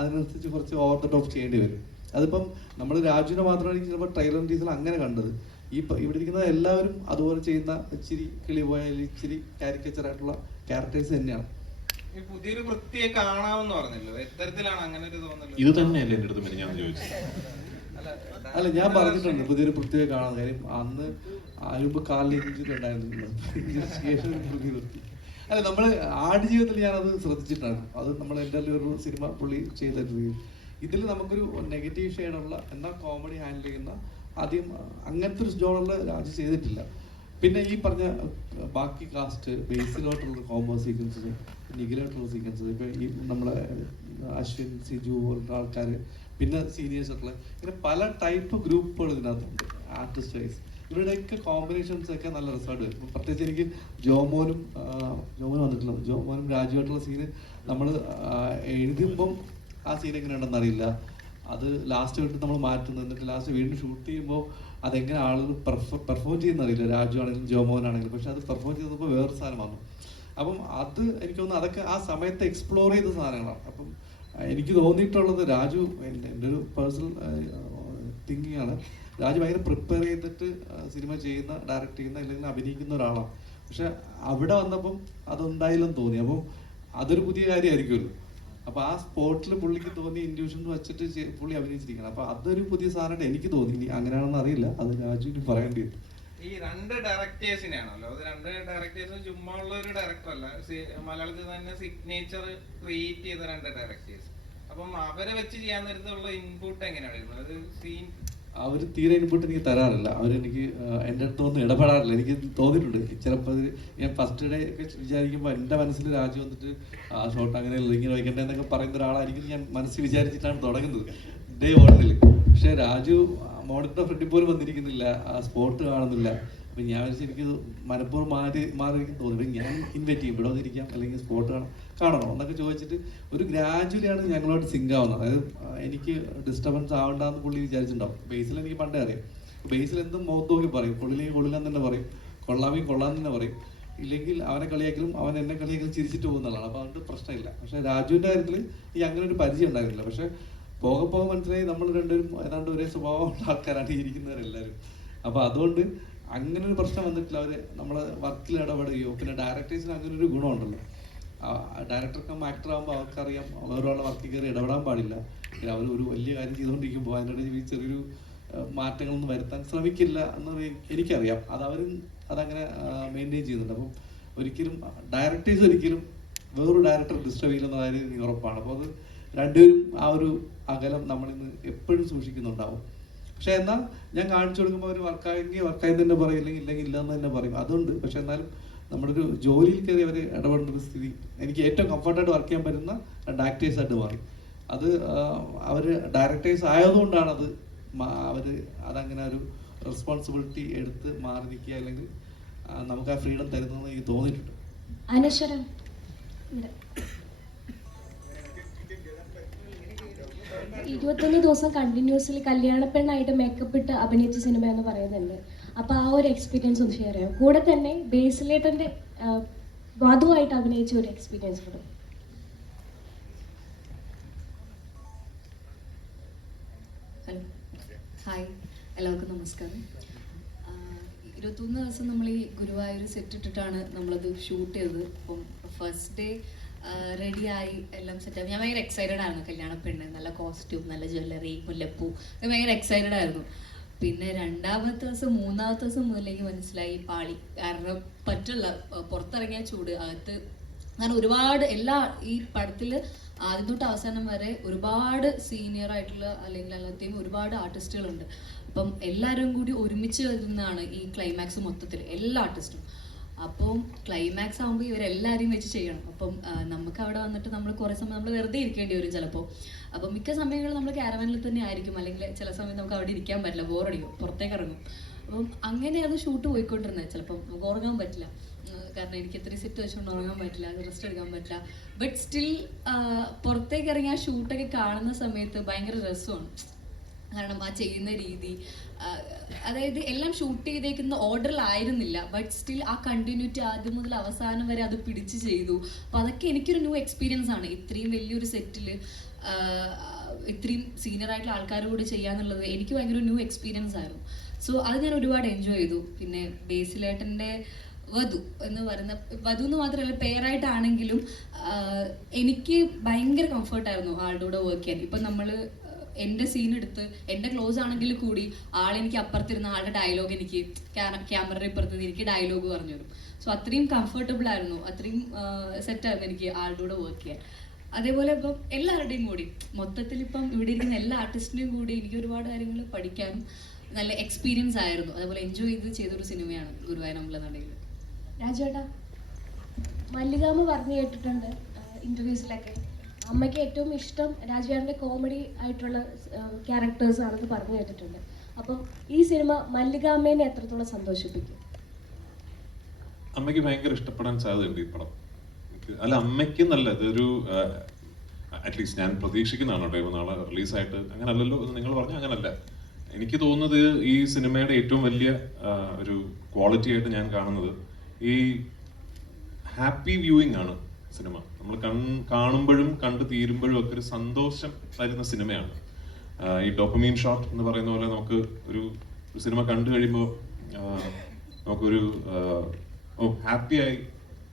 അതിനനുസരിച്ച് കുറച്ച് ഓവർ ദ ടോപ്പ് ചെയ്യേണ്ടി വരും. അതിപ്പം നമ്മൾ രാജുവിനെ മാത്രമായിരിക്കും ചിലപ്പോൾ ട്രെയിലർ ടീസർ അങ്ങനെ കണ്ടത്. ഇവിടെ ഇരിക്കുന്ന എല്ലാവരും അതുപോലെ ചെയ്യുന്ന ഇച്ചിരി കിളി പോയാൽ ഇച്ചിരി കാരിക്കേച്ചർ ആയിട്ടുള്ള ക്യാരക്ടേഴ്സ് തന്നെയാണ്. ഈ പുതിയൊരു വൃത്തിയെ കാണാമെന്ന് പറഞ്ഞല്ലോ, എത്തരത്തിലാണ് അങ്ങനെ ഒരു തോന്നല്? ഇത് തന്നെയല്ലേ എൻ്റെ അടുത്ത് ഞാൻ ചോദിച്ചത്. അല്ല, ഞാൻ പറഞ്ഞിട്ടുണ്ട് പുതിയൊരു പൃഥ്വിയെ കാണാൻ. കാര്യം അന്ന് ആരുമ്പ് കാലിലേക്കുണ്ടായിരുന്നു. അല്ല, നമ്മൾ ആടുജീവിതത്തിൽ ഞാനത് ശ്രദ്ധിച്ചിട്ടാണ്. അത് നമ്മൾ എൻ്റെ ഒരു സിനിമ പുള്ളി ചെയ്തിട്ട് ഇതിൽ നമുക്കൊരു നെഗറ്റീവ് ഷെയ്ഡുള്ള എന്നാൽ കോമഡി ഹാൻഡിൽ ചെയ്യുന്ന ആദ്യം അങ്ങനത്തെ ഒരു ജോണുള്ള രാജു ചെയ്തിട്ടില്ല. പിന്നെ ഈ പറഞ്ഞ ബാക്കി കാസ്റ്റ് ബേസിലോട്ടുള്ള കോംബോ സീക്വൻസ്, നിഖിലോട്ടുള്ള സീക്വൻസ്, ഇപ്പം ഈ നമ്മളെ അശ്വിൻ, സിജു പോലുള്ള ആൾക്കാർ, പിന്നെ സീനിയേഴ്സ് ആയിട്ടുള്ള ഇങ്ങനെ പല ടൈപ്പ് ഗ്രൂപ്പുകൾ ഇതിനകത്തുണ്ട്. ആർട്ടിസ്റ്റ് വൈസ് ഇവരുടെയൊക്കെ കോമ്പിനേഷൻസ് ഒക്കെ നല്ല റിസൾട്ട് വരും. പ്രത്യേകിച്ച് എനിക്ക് ജോമോനും വന്നിട്ടില്ല, ജോമോനും രാജുവായിട്ടുള്ള സീന് നമ്മൾ എഴുതുമ്പം ആ സീൻ എങ്ങനെ ഉണ്ടെന്ന് അറിയില്ല. അത് ലാസ്റ്റ് വീട്ടിൽ നമ്മൾ മാറ്റുന്നത്, എന്നിട്ട് ലാസ്റ്റ് വീണ്ടും ഷൂട്ട് ചെയ്യുമ്പോൾ അതെങ്ങനെ ആളുകൾ പെർഫോം ചെയ്യുന്നറിയില്ല. രാജു ആണെങ്കിലും ജോമോനാണെങ്കിലും. പക്ഷെ അത് പെർഫോം ചെയ്തപ്പോൾ വേറൊരു സാധനം വന്നു. അപ്പം അത് എനിക്ക് തോന്നുന്നു അതൊക്കെ ആ സമയത്ത് എക്സ്പ്ലോർ ചെയ്ത സാധനങ്ങളാണ്. അപ്പം എനിക്ക് തോന്നിയിട്ടുള്ളത് രാജു, എൻ്റെ ഒരു പേഴ്സണൽ തിങ്കിങ് ആണ്, രാജു ഭയങ്കര പ്രിപ്പയർ ചെയ്തിട്ട് സിനിമ ചെയ്യുന്ന, ഡയറക്റ്റ് ചെയ്യുന്ന അല്ലെങ്കിൽ അഭിനയിക്കുന്ന ഒരാളാണ്. പക്ഷെ അവിടെ വന്നപ്പം അതുണ്ടായില്ലെന്ന് തോന്നി. അപ്പം അതൊരു പുതിയ കാര്യമായിരിക്കുമല്ലോ. അപ്പൊ ആ സ്പോട്ടിൽ പുള്ളിക്ക് തോന്നിയ ഇൻഡ്യൂഷൻ വെച്ചിട്ട് പുള്ളി അഭിനയിച്ചിരിക്കണം. അപ്പൊ അതൊരു പുതിയ സാധനമായിട്ട് എനിക്ക് തോന്നി. ഇനി അങ്ങനെയാണെന്ന് അറിയില്ല, അത് രാജുവിന് പറയേണ്ടി വരും. ഈ രണ്ട് ഡയറക്ടേഴ്സിനാണല്ലോ, അത് രണ്ട് ഡയറക്ടേഴ്സും ചുമ്മാ ഉള്ള ഒരു ഡയറക്ടർ അല്ല, മലയാളത്തിൽ തന്നെ സിഗ്നേച്ചർ ക്രിയേറ്റ് ചെയ്ത രണ്ട് ഡയറക്ടേഴ്സ്. അപ്പം അവരെ വെച്ച് ചെയ്യാൻ നേരത്തുള്ള ഇൻപുട്ട് എങ്ങനെയാണ് വരുന്നത്? അത് സീൻ അവർ തീരെ ഇൻപുട്ട് എനിക്ക് തരാറില്ല. അവരെനിക്ക് എൻ്റെ അടുത്തൊന്നും ഇടപെടാറില്ല. എനിക്ക് തോന്നിയിട്ടുണ്ട് ചിലപ്പോൾ ഞാൻ ഫസ്റ്റ് ഡേ ഒക്കെ വിചാരിക്കുമ്പോൾ എൻ്റെ മനസ്സിൽ രാജു വന്നിട്ട് ആ ഷോട്ട് അങ്ങനെ ഇങ്ങനെ വയ്ക്കണ്ടേ എന്നൊക്കെ പറയുന്ന ഒരാളായിരിക്കും ഞാൻ മനസ്സിൽ വിചാരിച്ചിട്ടാണ് തുടങ്ങുന്നത് ഡേ ഓണിൽ. പക്ഷേ രാജു മോണിറ്റർ ഫ്രണ്ടിൽ പോലും വന്നിരിക്കുന്നില്ല, ആ സ്പോട്ട് കാണുന്നില്ല. അപ്പം ഞാൻ വിചാരിച്ചു എനിക്ക് മനഃപൂർവ്വം മാറിയിരിക്കും തോന്നി. ഞാൻ ഇൻവൈറ്റ് ചെയ്യും, ഇവിടെ വന്നിരിക്കാം അല്ലെങ്കിൽ സ്പോട്ട് കാണണോ എന്നൊക്കെ ചോദിച്ചിട്ട് ഒരു ഗ്രാജുവലിയാണ് ഞങ്ങളോട് സിങ്ക് ആവുന്നത്. അതായത് എനിക്ക് ഡിസ്റ്റർബൻസ് ആവണ്ടെന്ന് പുള്ളി വിചാരിച്ചിട്ടുണ്ടാവും. ബേസിൽ എനിക്ക് പണ്ടേ അറിയാം. ബേസിൽ എന്തും മുഖത്ത് നോക്കി പറയും, കൊള്ളില്ലെങ്കിൽ കൊള്ളില്ലെന്ന് തന്നെ പറയും, കൊള്ളാമെങ്കിൽ കൊള്ളാന്ന് തന്നെ പറയും. ഇല്ലെങ്കിൽ അവനെ കളിയാക്കലും അവൻ എന്നെ കളിയാക്കലും ചിരിച്ചിട്ട് പോകുന്നതാണ്. അപ്പോൾ അതുകൊണ്ട് പ്രശ്നമില്ല. പക്ഷേ രാജുവിൻ്റെ കാര്യത്തിൽ ഈ അങ്ങനെ ഒരു പരിചയം ഉണ്ടായിരുന്നില്ല. പക്ഷേ പോകെ പോകെ മനസ്സിലായി നമ്മൾ രണ്ടുപേരും ഏതാണ്ട് ഒരേ സ്വഭാവമുള്ള ആൾക്കാരാണ് ഇരിക്കുന്നവരെല്ലാവരും. അപ്പോൾ അതുകൊണ്ട് അങ്ങനെ ഒരു പ്രശ്നം വന്നിട്ടില്ല. അവർ നമ്മളെ വർക്കിൽ ഇടപെടുകയോ, പിന്നെ ഡയറക്ടേഴ്സിന് അങ്ങനെ ഒരു ഗുണമുണ്ടല്ലോ, ഡയറക്ടർക്കും ആക്ടർ ആകുമ്പോൾ അവർക്കറിയാം വേറൊരാളുടെ വർക്കിൽ കയറി ഇടപെടാൻ പാടില്ല. അവർ ഒരു വലിയ കാര്യം ചെയ്തുകൊണ്ടിരിക്കുമ്പോൾ അതിനിടയിൽ ഈ ചെറിയൊരു മാറ്റങ്ങളൊന്നും വരുത്താൻ ശ്രമിക്കില്ല എന്ന് എനിക്കറിയാം. അതങ്ങനെ മെയിൻറ്റെയിൻ ചെയ്യുന്നുണ്ട്. അപ്പം ഒരിക്കലും ഡയറക്ടേഴ്സ് ഒരിക്കലും വേറൊരു ഡയറക്ടർ ഡിസ്റ്റർബ് ചെയ്യില്ലെന്ന കാര്യം എനിക്ക് ഉറപ്പാണ്. അപ്പോൾ അത് രണ്ടുപേരും ആ ഒരു അകലം നമ്മളിന്ന് എപ്പോഴും സൂക്ഷിക്കുന്നുണ്ടാവും. പക്ഷെ എന്നാൽ ഞാൻ കാണിച്ചു കൊടുക്കുമ്പോൾ അവർ വർക്കായെങ്കിൽ വർക്കായി തന്നെ പറയും, ഇല്ലെങ്കിൽ ഇല്ലയെന്ന് തന്നെ പറയും. അതുണ്ട്. പക്ഷെ എന്നാലും നമ്മുടെ ഒരു ജോലിയിൽ കയറി അവർ ഇടപെടേണ്ട ഒരു സ്ഥിതി എനിക്ക് ഏറ്റവും കംഫർട്ടായിട്ട് വർക്ക് ചെയ്യാൻ പറ്റുന്ന രണ്ട് ആക്ടേഴ്സായിട്ട് മാറി. അത് അവർ ഡയറക്ടേഴ്സ് ആയതുകൊണ്ടാണ് അവർ അതങ്ങനെ ഒരു റെസ്പോൺസിബിലിറ്റി എടുത്ത് മാറി നിൽക്കുക, അല്ലെങ്കിൽ നമുക്ക് ആ ഫ്രീഡം തരുന്നതെന്ന് എനിക്ക് തോന്നിയിട്ടുണ്ട്. അനശ്വരം ഇവിടെ 21 ദിവസം കണ്ടിന്യൂസ്ലി കല്യാണപ്പെണ്ണായിട്ട് മേക്കപ്പ് ഇട്ട് അഭിനയിച്ച സിനിമ എന്ന് പറയുന്നുണ്ട്. അപ്പോൾ ആ ഒരു എക്സ്പീരിയൻസ് ഒന്ന് ഷെയർ ചെയ്യാം. കൂടെ തന്നെ ബേസിലേട്ടൻ്റെ വധുവായിട്ട് അഭിനയിച്ച ഒരു എക്സ്പീരിയൻസ് കൂടെ. ഹലോ, ഹായ്, എല്ലാവർക്കും നമസ്കാരം. 21 ദിവസം നമ്മൾ ഈ ഗുരുവായൂർ സെറ്റ് ഇട്ടിട്ടാണ് നമ്മളത് ഷൂട്ട് ചെയ്തത്. അപ്പം ഫസ്റ്റ് ഡേ റെഡിയായി എല്ലാം സെറ്റായി. ഞാൻ ഭയങ്കര എക്സൈറ്റഡ് ആയിരുന്നു. കല്യാണ പെണ്ണ്, നല്ല കോസ്റ്റ്യൂം, നല്ല ജ്വല്ലറി, മുല്ലപ്പൂ, ഞാൻ ഭയങ്കര എക്സൈറ്റഡ് ആയിരുന്നു. പിന്നെ രണ്ടാമത്തെ ദിവസം മൂന്നാമത്തെ ദിവസം മുതലേക്ക് മനസ്സിലായി പാളി. കാരണം പറ്റില്ല, പുറത്തിറങ്ങിയ ചൂട് അകത്ത്. കാരണം ഒരുപാട് ഈ പടത്തിൽ ആദ്യം തൊട്ട് അവസാനം വരെ ഒരുപാട് സീനിയർ ആയിട്ടുള്ള അല്ലെങ്കിൽ അല്ലാതെയും ഒരുപാട് ആർട്ടിസ്റ്റുകളുണ്ട്. അപ്പം എല്ലാവരും കൂടി ഒരുമിച്ച് വരുന്നതാണ് ഈ ക്ലൈമാക്സ് മൊത്തത്തിൽ, എല്ലാ ആർട്ടിസ്റ്റും. അപ്പം ക്ലൈമാക്സ് ആകുമ്പോൾ ഇവരെല്ലാവരെയും വെച്ച് ചെയ്യണം. അപ്പം നമുക്ക് അവിടെ വന്നിട്ട് നമ്മൾ കുറേ സമയം നമ്മൾ വെറുതെ ഇരിക്കേണ്ടി വരും ചിലപ്പോൾ. അപ്പം മിക്ക സമയങ്ങളിൽ നമ്മൾ ക്യാരവാനിൽ തന്നെ ആയിരിക്കും, അല്ലെങ്കിൽ ചില സമയം നമുക്ക് അവിടെ ഇരിക്കാൻ പറ്റില്ല, ബോറടിക്കും, പുറത്തേക്ക് ഇറങ്ങും. അപ്പം അങ്ങനെയാണ് ഷൂട്ട് പോയിക്കൊണ്ടിരുന്നത്. ചിലപ്പം നമുക്ക് ഉറങ്ങാൻ പറ്റില്ല, കാരണം എനിക്ക് ഇത്രയും സെറ്റ് വെച്ചുകൊണ്ട് ഉറങ്ങാൻ പറ്റില്ല, റെസ്റ്റ് എടുക്കാൻ പറ്റില്ല. ബട്ട് സ്റ്റിൽ പുറത്തേക്ക് ഇറങ്ങി ആ ഷൂട്ടൊക്കെ കാണുന്ന സമയത്ത് ഭയങ്കര രസമാണ്. കാരണം ആ ചെയ്യുന്ന രീതി, അതായത് എല്ലാം ഷൂട്ട് ചെയ്തേക്കുന്ന ഓർഡറിലായിരുന്നില്ല, ബട്ട് സ്റ്റിൽ ആ കണ്ടിന്യൂറ്റി ആദ്യം മുതൽ അവസാനം വരെ അത് പിടിച്ച് ചെയ്തു. അപ്പോൾ അതൊക്കെ എനിക്കൊരു ന്യൂ എക്സ്പീരിയൻസ് ആണ്. ഇത്രയും വലിയൊരു സെറ്റിൽ ഇത്രയും സീനിയർ ആയിട്ടുള്ള ആൾക്കാരോട് ചെയ്യാന്നുള്ളത് എനിക്ക് ഭയങ്കര ന്യൂ എക്സ്പീരിയൻസ് ആയിരുന്നു. സോ അത് ഞാൻ ഒരുപാട് എൻജോയ് ചെയ്തു. പിന്നെ ബേസിലേട്ടൻ്റെ വധു എന്ന് പറയുന്ന, വധു എന്ന് മാത്രമല്ല പേരായിട്ടാണെങ്കിലും എനിക്ക് ഭയങ്കര കംഫർട്ടായിരുന്നു ആളുടെ കൂടെ വർക്ക് ചെയ്യാൻ. ഇപ്പം നമ്മൾ എൻ്റെ സീൻ എടുത്ത് എൻ്റെ ക്ലോസ് ആണെങ്കിൽ കൂടി ആളെനിക്ക് അപ്പുറത്തിരുന്ന ആളുടെ ഡയലോഗ് എനിക്ക് ക്യാമറയുടെ ഇപ്പുറത്ത് എനിക്ക് ഡയലോഗ് പറഞ്ഞു തരും. സോ അത്രയും കംഫർട്ടബിൾ ആയിരുന്നു, അത്രയും സെറ്റായിരുന്നു എനിക്ക് ആളുടെ കൂടെ വർക്ക് ചെയ്യാൻ. അതേപോലെ ഇപ്പം എല്ലാവരുടെയും കൂടി മൊത്തത്തിൽ ഇപ്പം ഇവിടെ ഇരിക്കുന്ന എല്ലാ ആർട്ടിസ്റ്റിൻ്റെയും കൂടി എനിക്ക് ഒരുപാട് കാര്യങ്ങൾ പഠിക്കാനും നല്ല എക്സ്പീരിയൻസ് ആയിരുന്നു. അതേപോലെ എൻജോയ് ചെയ്തൊരു സിനിമയാണ് ഗുരുവായൂർ അമ്പലനടയിൽ. രാജേട്ടാ, മല്ലികാമ്മ പറഞ്ഞു കേട്ടിട്ടുണ്ട് ഇൻ്റർവ്യൂസിലൊക്കെ, അമ്മയ്ക്ക് ഏറ്റവും ഇഷ്ടം രാജുവേട്ടൻ്റെ കോമഡി ആയിട്ടുള്ള ക്യാരക്ടേഴ്സ് ആണെന്ന് പറഞ്ഞു കേട്ടിട്ടുണ്ട്. അപ്പം ഈ സിനിമ മല്ലികാമ്മേനെ എത്രത്തോളം സന്തോഷിപ്പിക്കും? അമ്മയ്ക്ക് ഭയങ്കര ഇഷ്ടപ്പെടാൻ സാധ്യതയുണ്ട് ഈ പടം. അല്ല, അമ്മയ്ക്ക് നല്ല ഇതൊരു അറ്റ്ലീസ്റ്റ് ഞാൻ പ്രതീക്ഷിക്കുന്നതാണ് കേട്ടോ. ഇപ്പോൾ നാളെ റിലീസായിട്ട് അങ്ങനല്ലല്ലോ എന്ന് നിങ്ങൾ പറഞ്ഞാൽ അങ്ങനല്ല. എനിക്ക് തോന്നുന്നത് ഈ സിനിമയുടെ ഏറ്റവും വലിയ ഒരു ക്വാളിറ്റി ആയിട്ട് ഞാൻ കാണുന്നത് ഈ ഹാപ്പി വ്യൂയിങ് ആണ് സിനിമ. നമ്മൾ കാണുമ്പോഴും കണ്ടു തീരുമ്പോഴും ഒക്കെ ഒരു സന്തോഷം തരുന്ന സിനിമയാണ്. ഈ ഡോപ്പമീൻ ഷോട്ട് എന്ന് പറയുന്ന പോലെ നമുക്ക് ഒരു സിനിമ കണ്ടു കഴിയുമ്പോൾ നമുക്കൊരു ഹാപ്പിയായി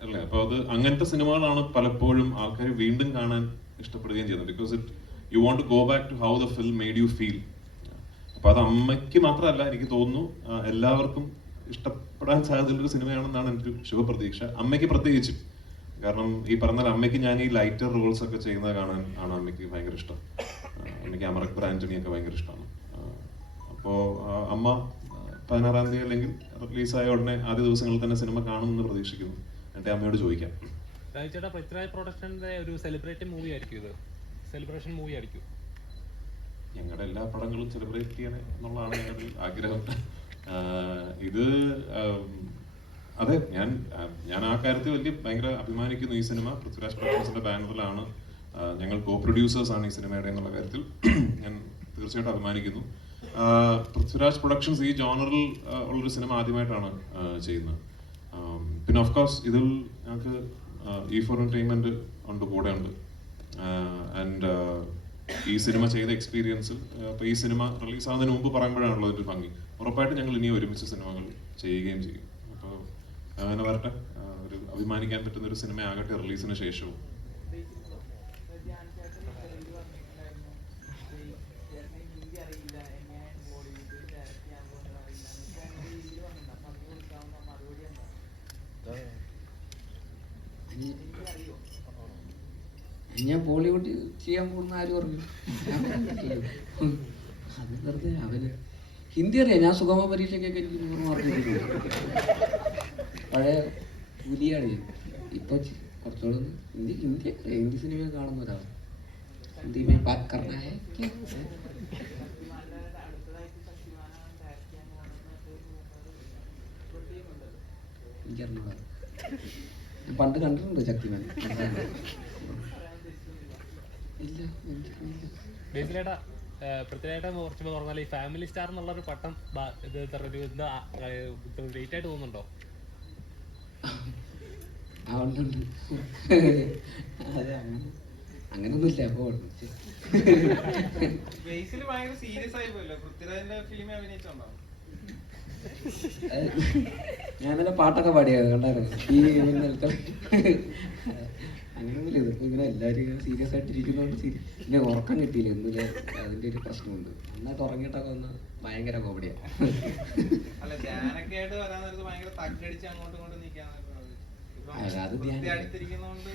അല്ലേ. അപ്പോൾ അത് അങ്ങനത്തെ സിനിമകളാണ് പലപ്പോഴും ആൾക്കാർ വീണ്ടും കാണാൻ ഇഷ്ടപ്പെടുകയും ചെയ്യുന്നത്. Because you want to go back to how the film made you feel. അപ്പോൾ അത് അമ്മയ്ക്ക് മാത്രമല്ല, എനിക്ക് തോന്നുന്നു എല്ലാവർക്കും ഇഷ്ടപ്പെടാൻ സാധ്യതയുള്ളൊരു സിനിമയാണെന്നാണ് എൻ്റെ ഒരു ശുഭപ്രതീക്ഷ. അമ്മയ്ക്ക് പ്രത്യേകിച്ചും, കാരണം ഈ പറഞ്ഞാൽ അമ്മയ്ക്ക് ഞാൻ ഈ ലൈറ്റർ റോൾസ് ഒക്കെ ചെയ്യുന്നത് കാണാൻ ആണ് അമ്മയ്ക്ക് ഭയങ്കര ഇഷ്ടം. അമ്മയ്ക്ക് അമറക് ആന്റണിയൊക്കെ ഭയങ്കര ഇഷ്ടമാണ്. അപ്പോൾ അമ്മ 16-ാം തീയതി അല്ലെങ്കിൽ റിലീസായ ഉടനെ ആദ്യ ദിവസങ്ങളിൽ തന്നെ സിനിമ കാണുമെന്ന് പ്രതീക്ഷിക്കുന്നു. എൻ്റെ അമ്മയോട് ചോദിക്കാം. ചേട്ടാ, പൃഥ്വിരാജ് പ്രൊഡക്ഷൻ്റെ ഒരു സെലിബ്രേറ്റീവ് മൂവി ആയിരിക്കും ഇത്, സെലിബ്രേഷൻ മൂവി ആയിരിക്കും. ഞങ്ങളുടെ എല്ലാ പടങ്ങളും സെലിബ്രേറ്റ് ചെയ്യണേ എന്നുള്ളതാണ് ഞങ്ങളുടെ ആഗ്രഹം. ഇത് അതെ, ഞാൻ ആ കാര്യത്തിൽ ഭയങ്കര അഭിമാനിക്കുന്നു. ഈ സിനിമ പൃഥ്വിരാജ് പ്രൊഡക്ഷൻസിന്റെ ബാനറിലാണ്, ഞങ്ങൾ കോ പ്രൊഡ്യൂസേഴ്സ് ആണ് ഈ സിനിമയുടെ എന്നുള്ള കാര്യത്തിൽ ഞാൻ തീർച്ചയായിട്ടും അഭിമാനിക്കുന്നു. പൃഥ്വിരാജ് പ്രൊഡക്ഷൻസ് ഈ ജോണറിൽ ഉള്ളൊരു സിനിമ ആദ്യമായിട്ടാണ് ചെയ്യുന്നത്. പിന്നെ ഓഫ് കോഴ്സ് ഇതിൽ ഞങ്ങൾക്ക് E4 Entertainment ഉണ്ട്, കൂടെ ഉണ്ട്. ആൻഡ് ഈ സിനിമ ചെയ്ത എക്സ്പീരിയൻസിൽ ഇപ്പോൾ ഈ സിനിമ റിലീസാകുന്നതിന് മുമ്പ് പറയുമ്പോഴാണല്ലോ അതിൻ്റെ ഭംഗി. ഉറപ്പായിട്ടും ഞങ്ങൾ ഇനി ഒരുമിച്ച് സിനിമകൾ ചെയ്യുകയും ചെയ്യും. അപ്പോൾ അങ്ങനെ വരട്ടെ, ഒരു അഭിമാനിക്കാൻ പറ്റുന്ന ഒരു സിനിമയാകട്ടെ റിലീസിന് ശേഷവും. ഞാൻ ബോളിവുഡ് ചെയ്യാൻ പോകുന്ന ആര് പറഞ്ഞു? അത് വെറുതെ അവന് ഹിന്ദി അറിയാം. ഞാൻ സുഗമ പരീക്ഷയ്ക്കൊക്കെ എനിക്ക് 100 മാർക്ക് കിട്ടിയിട്ടുണ്ട്. പഴയ പുലിയാണ് ഞാൻ. ഇപ്പൊ കുറച്ചുകൂടെ ഹിന്ദി സിനിമ കാണുന്ന ഒരാൾ. ഹിന്ദി മേ ബാത് കർനാ ഹൈ എനിക്കറിഞ്ഞൂടാ. പണ്ട് കണ്ടിട്ടുണ്ട് ശക്തിമാൻ. ഇല്ല ബേസിലേട്ടാ പൃഥ്വിരാജേട്ടൻ കുറച്ച് പറഞ്ഞാൽ ഈ ഫാമിലി സ്റ്റാർ എന്നുള്ളൊരു പട്ടം ഇത് ഒരു എന്താ ലേറ്റ് ആയിട്ട് തോന്നുന്നുണ്ടോ? ഉണ്ട്. അതെ അങ്ങനൊന്നുമില്ല. അപ്പോൾ ബേസിൽ ഭയങ്കര സീരിയസ് ആയി പോയല്ലോ. പൃഥ്വിരാജിന്റെ ഫിലിം അഭിനയിച്ചോണ്ടോ? ഞാനെന്നെ പാട്ടൊക്കെ പാടിയത് കണ്ടായിരുന്നു. ഈ അങ്ങനെയൊന്നുമില്ല. ഇതിപ്പോ ഇങ്ങനെ എല്ലാവരും ഇങ്ങനെ സീരിയസ് ആയിട്ട് ഇരിക്കുന്നതുകൊണ്ട് പിന്നെ ഉറക്കം കിട്ടിയില്ല. എന്തില്ല അതിന്റെ ഒരു പ്രശ്നമുണ്ട്. നന്നായിട്ട് ഉറങ്ങിയിട്ടൊക്കെ ഒന്ന് ഭയങ്കര കോമഡിയാ. അല്ല ജാനൊക്കെ ആയിട്ട് വരാൻ നേരത്ത് ഭയങ്കര തക്കടിച്ച് അങ്ങോട്ടും ഇങ്ങോട്ടും നിൽക്കാൻ അത് അടുത്തിരിക്കുന്നോണ്ട്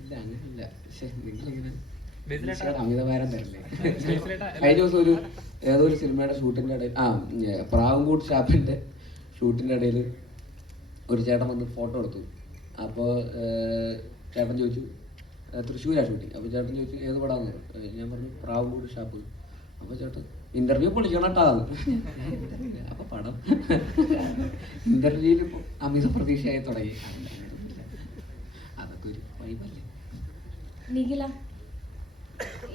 ഇല്ല അങ്ങനെയില്ല. പക്ഷെ നിങ്ങളിങ്ങനെ ബേസിലേട്ടാ അമിതഭാരം തരല്ലേ. ബേസിലേട്ടാ കഴിഞ്ഞ ദിവസം ഏതോ ഒരു സിനിമയുടെ ഷൂട്ടിന്റെ ഇടയിൽ പ്രാവൻകൂട് ഷാപ്പിന്റെ ഷൂട്ടിന്റെ ഇടയിൽ ഒരു ചേട്ടൻ വന്ന് ഫോട്ടോ എടുത്തു. അപ്പോൾ ചേട്ടൻ ചോദിച്ചു തൃശ്ശൂരാണ് ഷൂട്ടിങ്. അപ്പോൾ ചേട്ടൻ ചോദിച്ചു ഏത് പടാന്ന് പറഞ്ഞു. ഞാൻ പറഞ്ഞു പ്രാവൻകൂട് ഷാപ്പ്. അപ്പോൾ ചേട്ടൻ ഇന്റർവ്യൂ പൊളിക്കണട്ടാന്ന്. അപ്പൊ പടം ഇന്റർവ്യൂവിൽ അമിത പ്രതീക്ഷയായി തുടങ്ങി. അതൊക്കെ ഒരു വൈബല്ലേ. നിഖില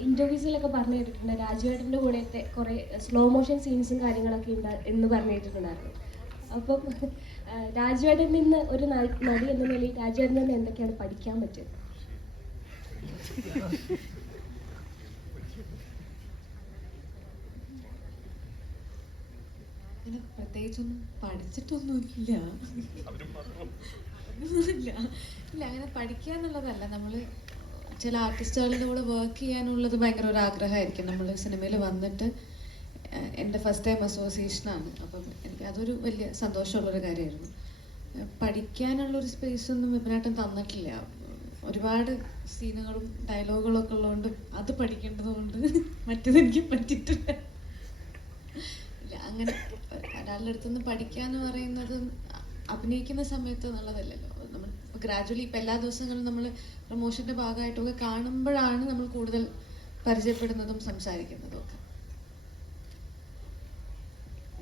ഇന്റർവ്യൂസിലൊക്കെ പറഞ്ഞു കേട്ടിട്ടുണ്ട് രാജുവേട്ടൻ്റെ കൂടെയൊക്കെ കുറേ സ്ലോ മോഷൻ സീൻസും കാര്യങ്ങളൊക്കെ എന്ന് പറഞ്ഞു കേട്ടിട്ടുണ്ടായിരുന്നു. അപ്പം രാജുവേട്ടനിൽ നിന്ന് ഒരു നടി എന്ന നിലയിൽ രാജുവേട്ടനിൽ നിന്ന് എന്തൊക്കെയാണ് പഠിക്കാൻ പറ്റിയത്? അങ്ങനെ പ്രത്യേകിച്ചൊന്നും പഠിച്ചിട്ടൊന്നുമില്ല. ഇല്ല അങ്ങനെ പഠിക്കുക എന്നുള്ളതല്ല. നമ്മൾ ചില ആർട്ടിസ്റ്റുകളുടെ കൂടെ വർക്ക് ചെയ്യാനുള്ളത് ഭയങ്കര ഒരു ആഗ്രഹമായിരിക്കും. നമ്മൾ സിനിമയിൽ വന്നിട്ട് എൻ്റെ ഫസ്റ്റ് ടൈം അസോസിയേഷനാണ്. അപ്പം എനിക്ക് അതൊരു വലിയ സന്തോഷമുള്ളൊരു കാര്യമായിരുന്നു. പഠിക്കാനുള്ളൊരു സ്പേസ് ഒന്നും വിപുലായിട്ടും തന്നിട്ടില്ല. ഒരുപാട് സീനുകളും ഡയലോഗുകളും ഒക്കെ ഉള്ളതുകൊണ്ട് അത് പഠിക്കേണ്ടതുകൊണ്ട് മറ്റേതെനിക്ക് പറ്റിയിട്ടില്ല. ഇല്ല അങ്ങനെ ഒരാളുടെ അടുത്തുനിന്ന് പഠിക്കുക എന്ന് പറയുന്നത് അഭിനയിക്കുന്ന സമയത്ത് എന്നുള്ളതല്ലല്ലോ. നമ്മൾ ഇപ്പോൾ ഗ്രാജുവലി ഇപ്പം എല്ലാ ദിവസങ്ങളും നമ്മൾ പ്രൊമോഷൻ്റെ ഭാഗമായിട്ടൊക്കെ കാണുമ്പോഴാണ് നമ്മൾ കൂടുതൽ പരിചയപ്പെടുന്നതും സംസാരിക്കുന്നതും ഒക്കെ.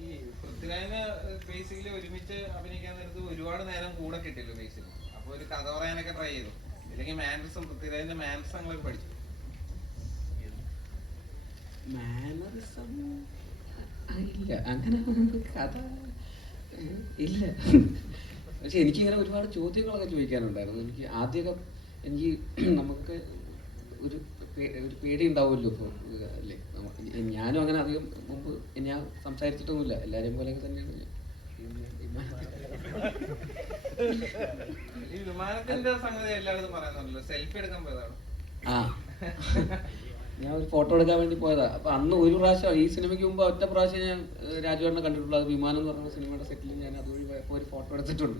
ഈ പൃഥ്വിരാജിന് ബേസിക്കലി ഒരുമിച്ച് അഭിനയിക്കാൻ നേരത്ത് ഒരുപാട് നേരം കൂടെ കിട്ടില്ലോ ബേസിൽ. അപ്പൊ ഒരു കഥ പറയാനൊക്കെ ട്രൈ ചെയ്തു. അല്ലെങ്കിൽ മാനറിസം പൃഥ്വിരാജിന്റെ മാനറിസങ്ങളൊക്കെ പഠിച്ചു. മാനറിസം ഇല്ല അങ്ങനെ കഥ ഇല്ല. പക്ഷെ എനിക്കിങ്ങനെ ഒരുപാട് ചോദ്യങ്ങളൊക്കെ ചോദിക്കാനുണ്ടായിരുന്നു. എനിക്ക് ആദ്യമൊക്കെ എനിക്ക് നമുക്ക് ഒരു പേടി ഉണ്ടാവുമല്ലോ. ഇപ്പോൾ അല്ലേ ഞാനും അങ്ങനെ അധികം മുമ്പ് ഞാൻ സംസാരിച്ചിട്ടൊന്നുമില്ല. എല്ലാവരെയും പോലെയൊക്കെ തന്നെയാണ് ഞാൻ. ഈ വിമാനത്തിന്റെ സംഗതി എല്ലാവരും പറയുന്നുണ്ടല്ലോ. സെൽഫി എടുക്കാൻ പോയതാണ്. ആ ഞാൻ ഒരു ഫോട്ടോ എടുക്കാൻ വേണ്ടി പോയതാ. അപ്പൊ അന്ന് ഒരു പ്രാവശ്യം ഈ സിനിമയ്ക്ക് മുമ്പ് ഒറ്റ പ്രാവശ്യം ഞാൻ രാജുവേട്ടനെ കണ്ടിട്ടുള്ളൂ. അത് വിമാനം എന്ന് പറഞ്ഞ സിനിമയുടെ സെറ്റിൽ ഞാൻ അതുവഴി പോയപ്പോൾ ഒരു ഫോട്ടോ എടുത്തിട്ടുണ്ട്.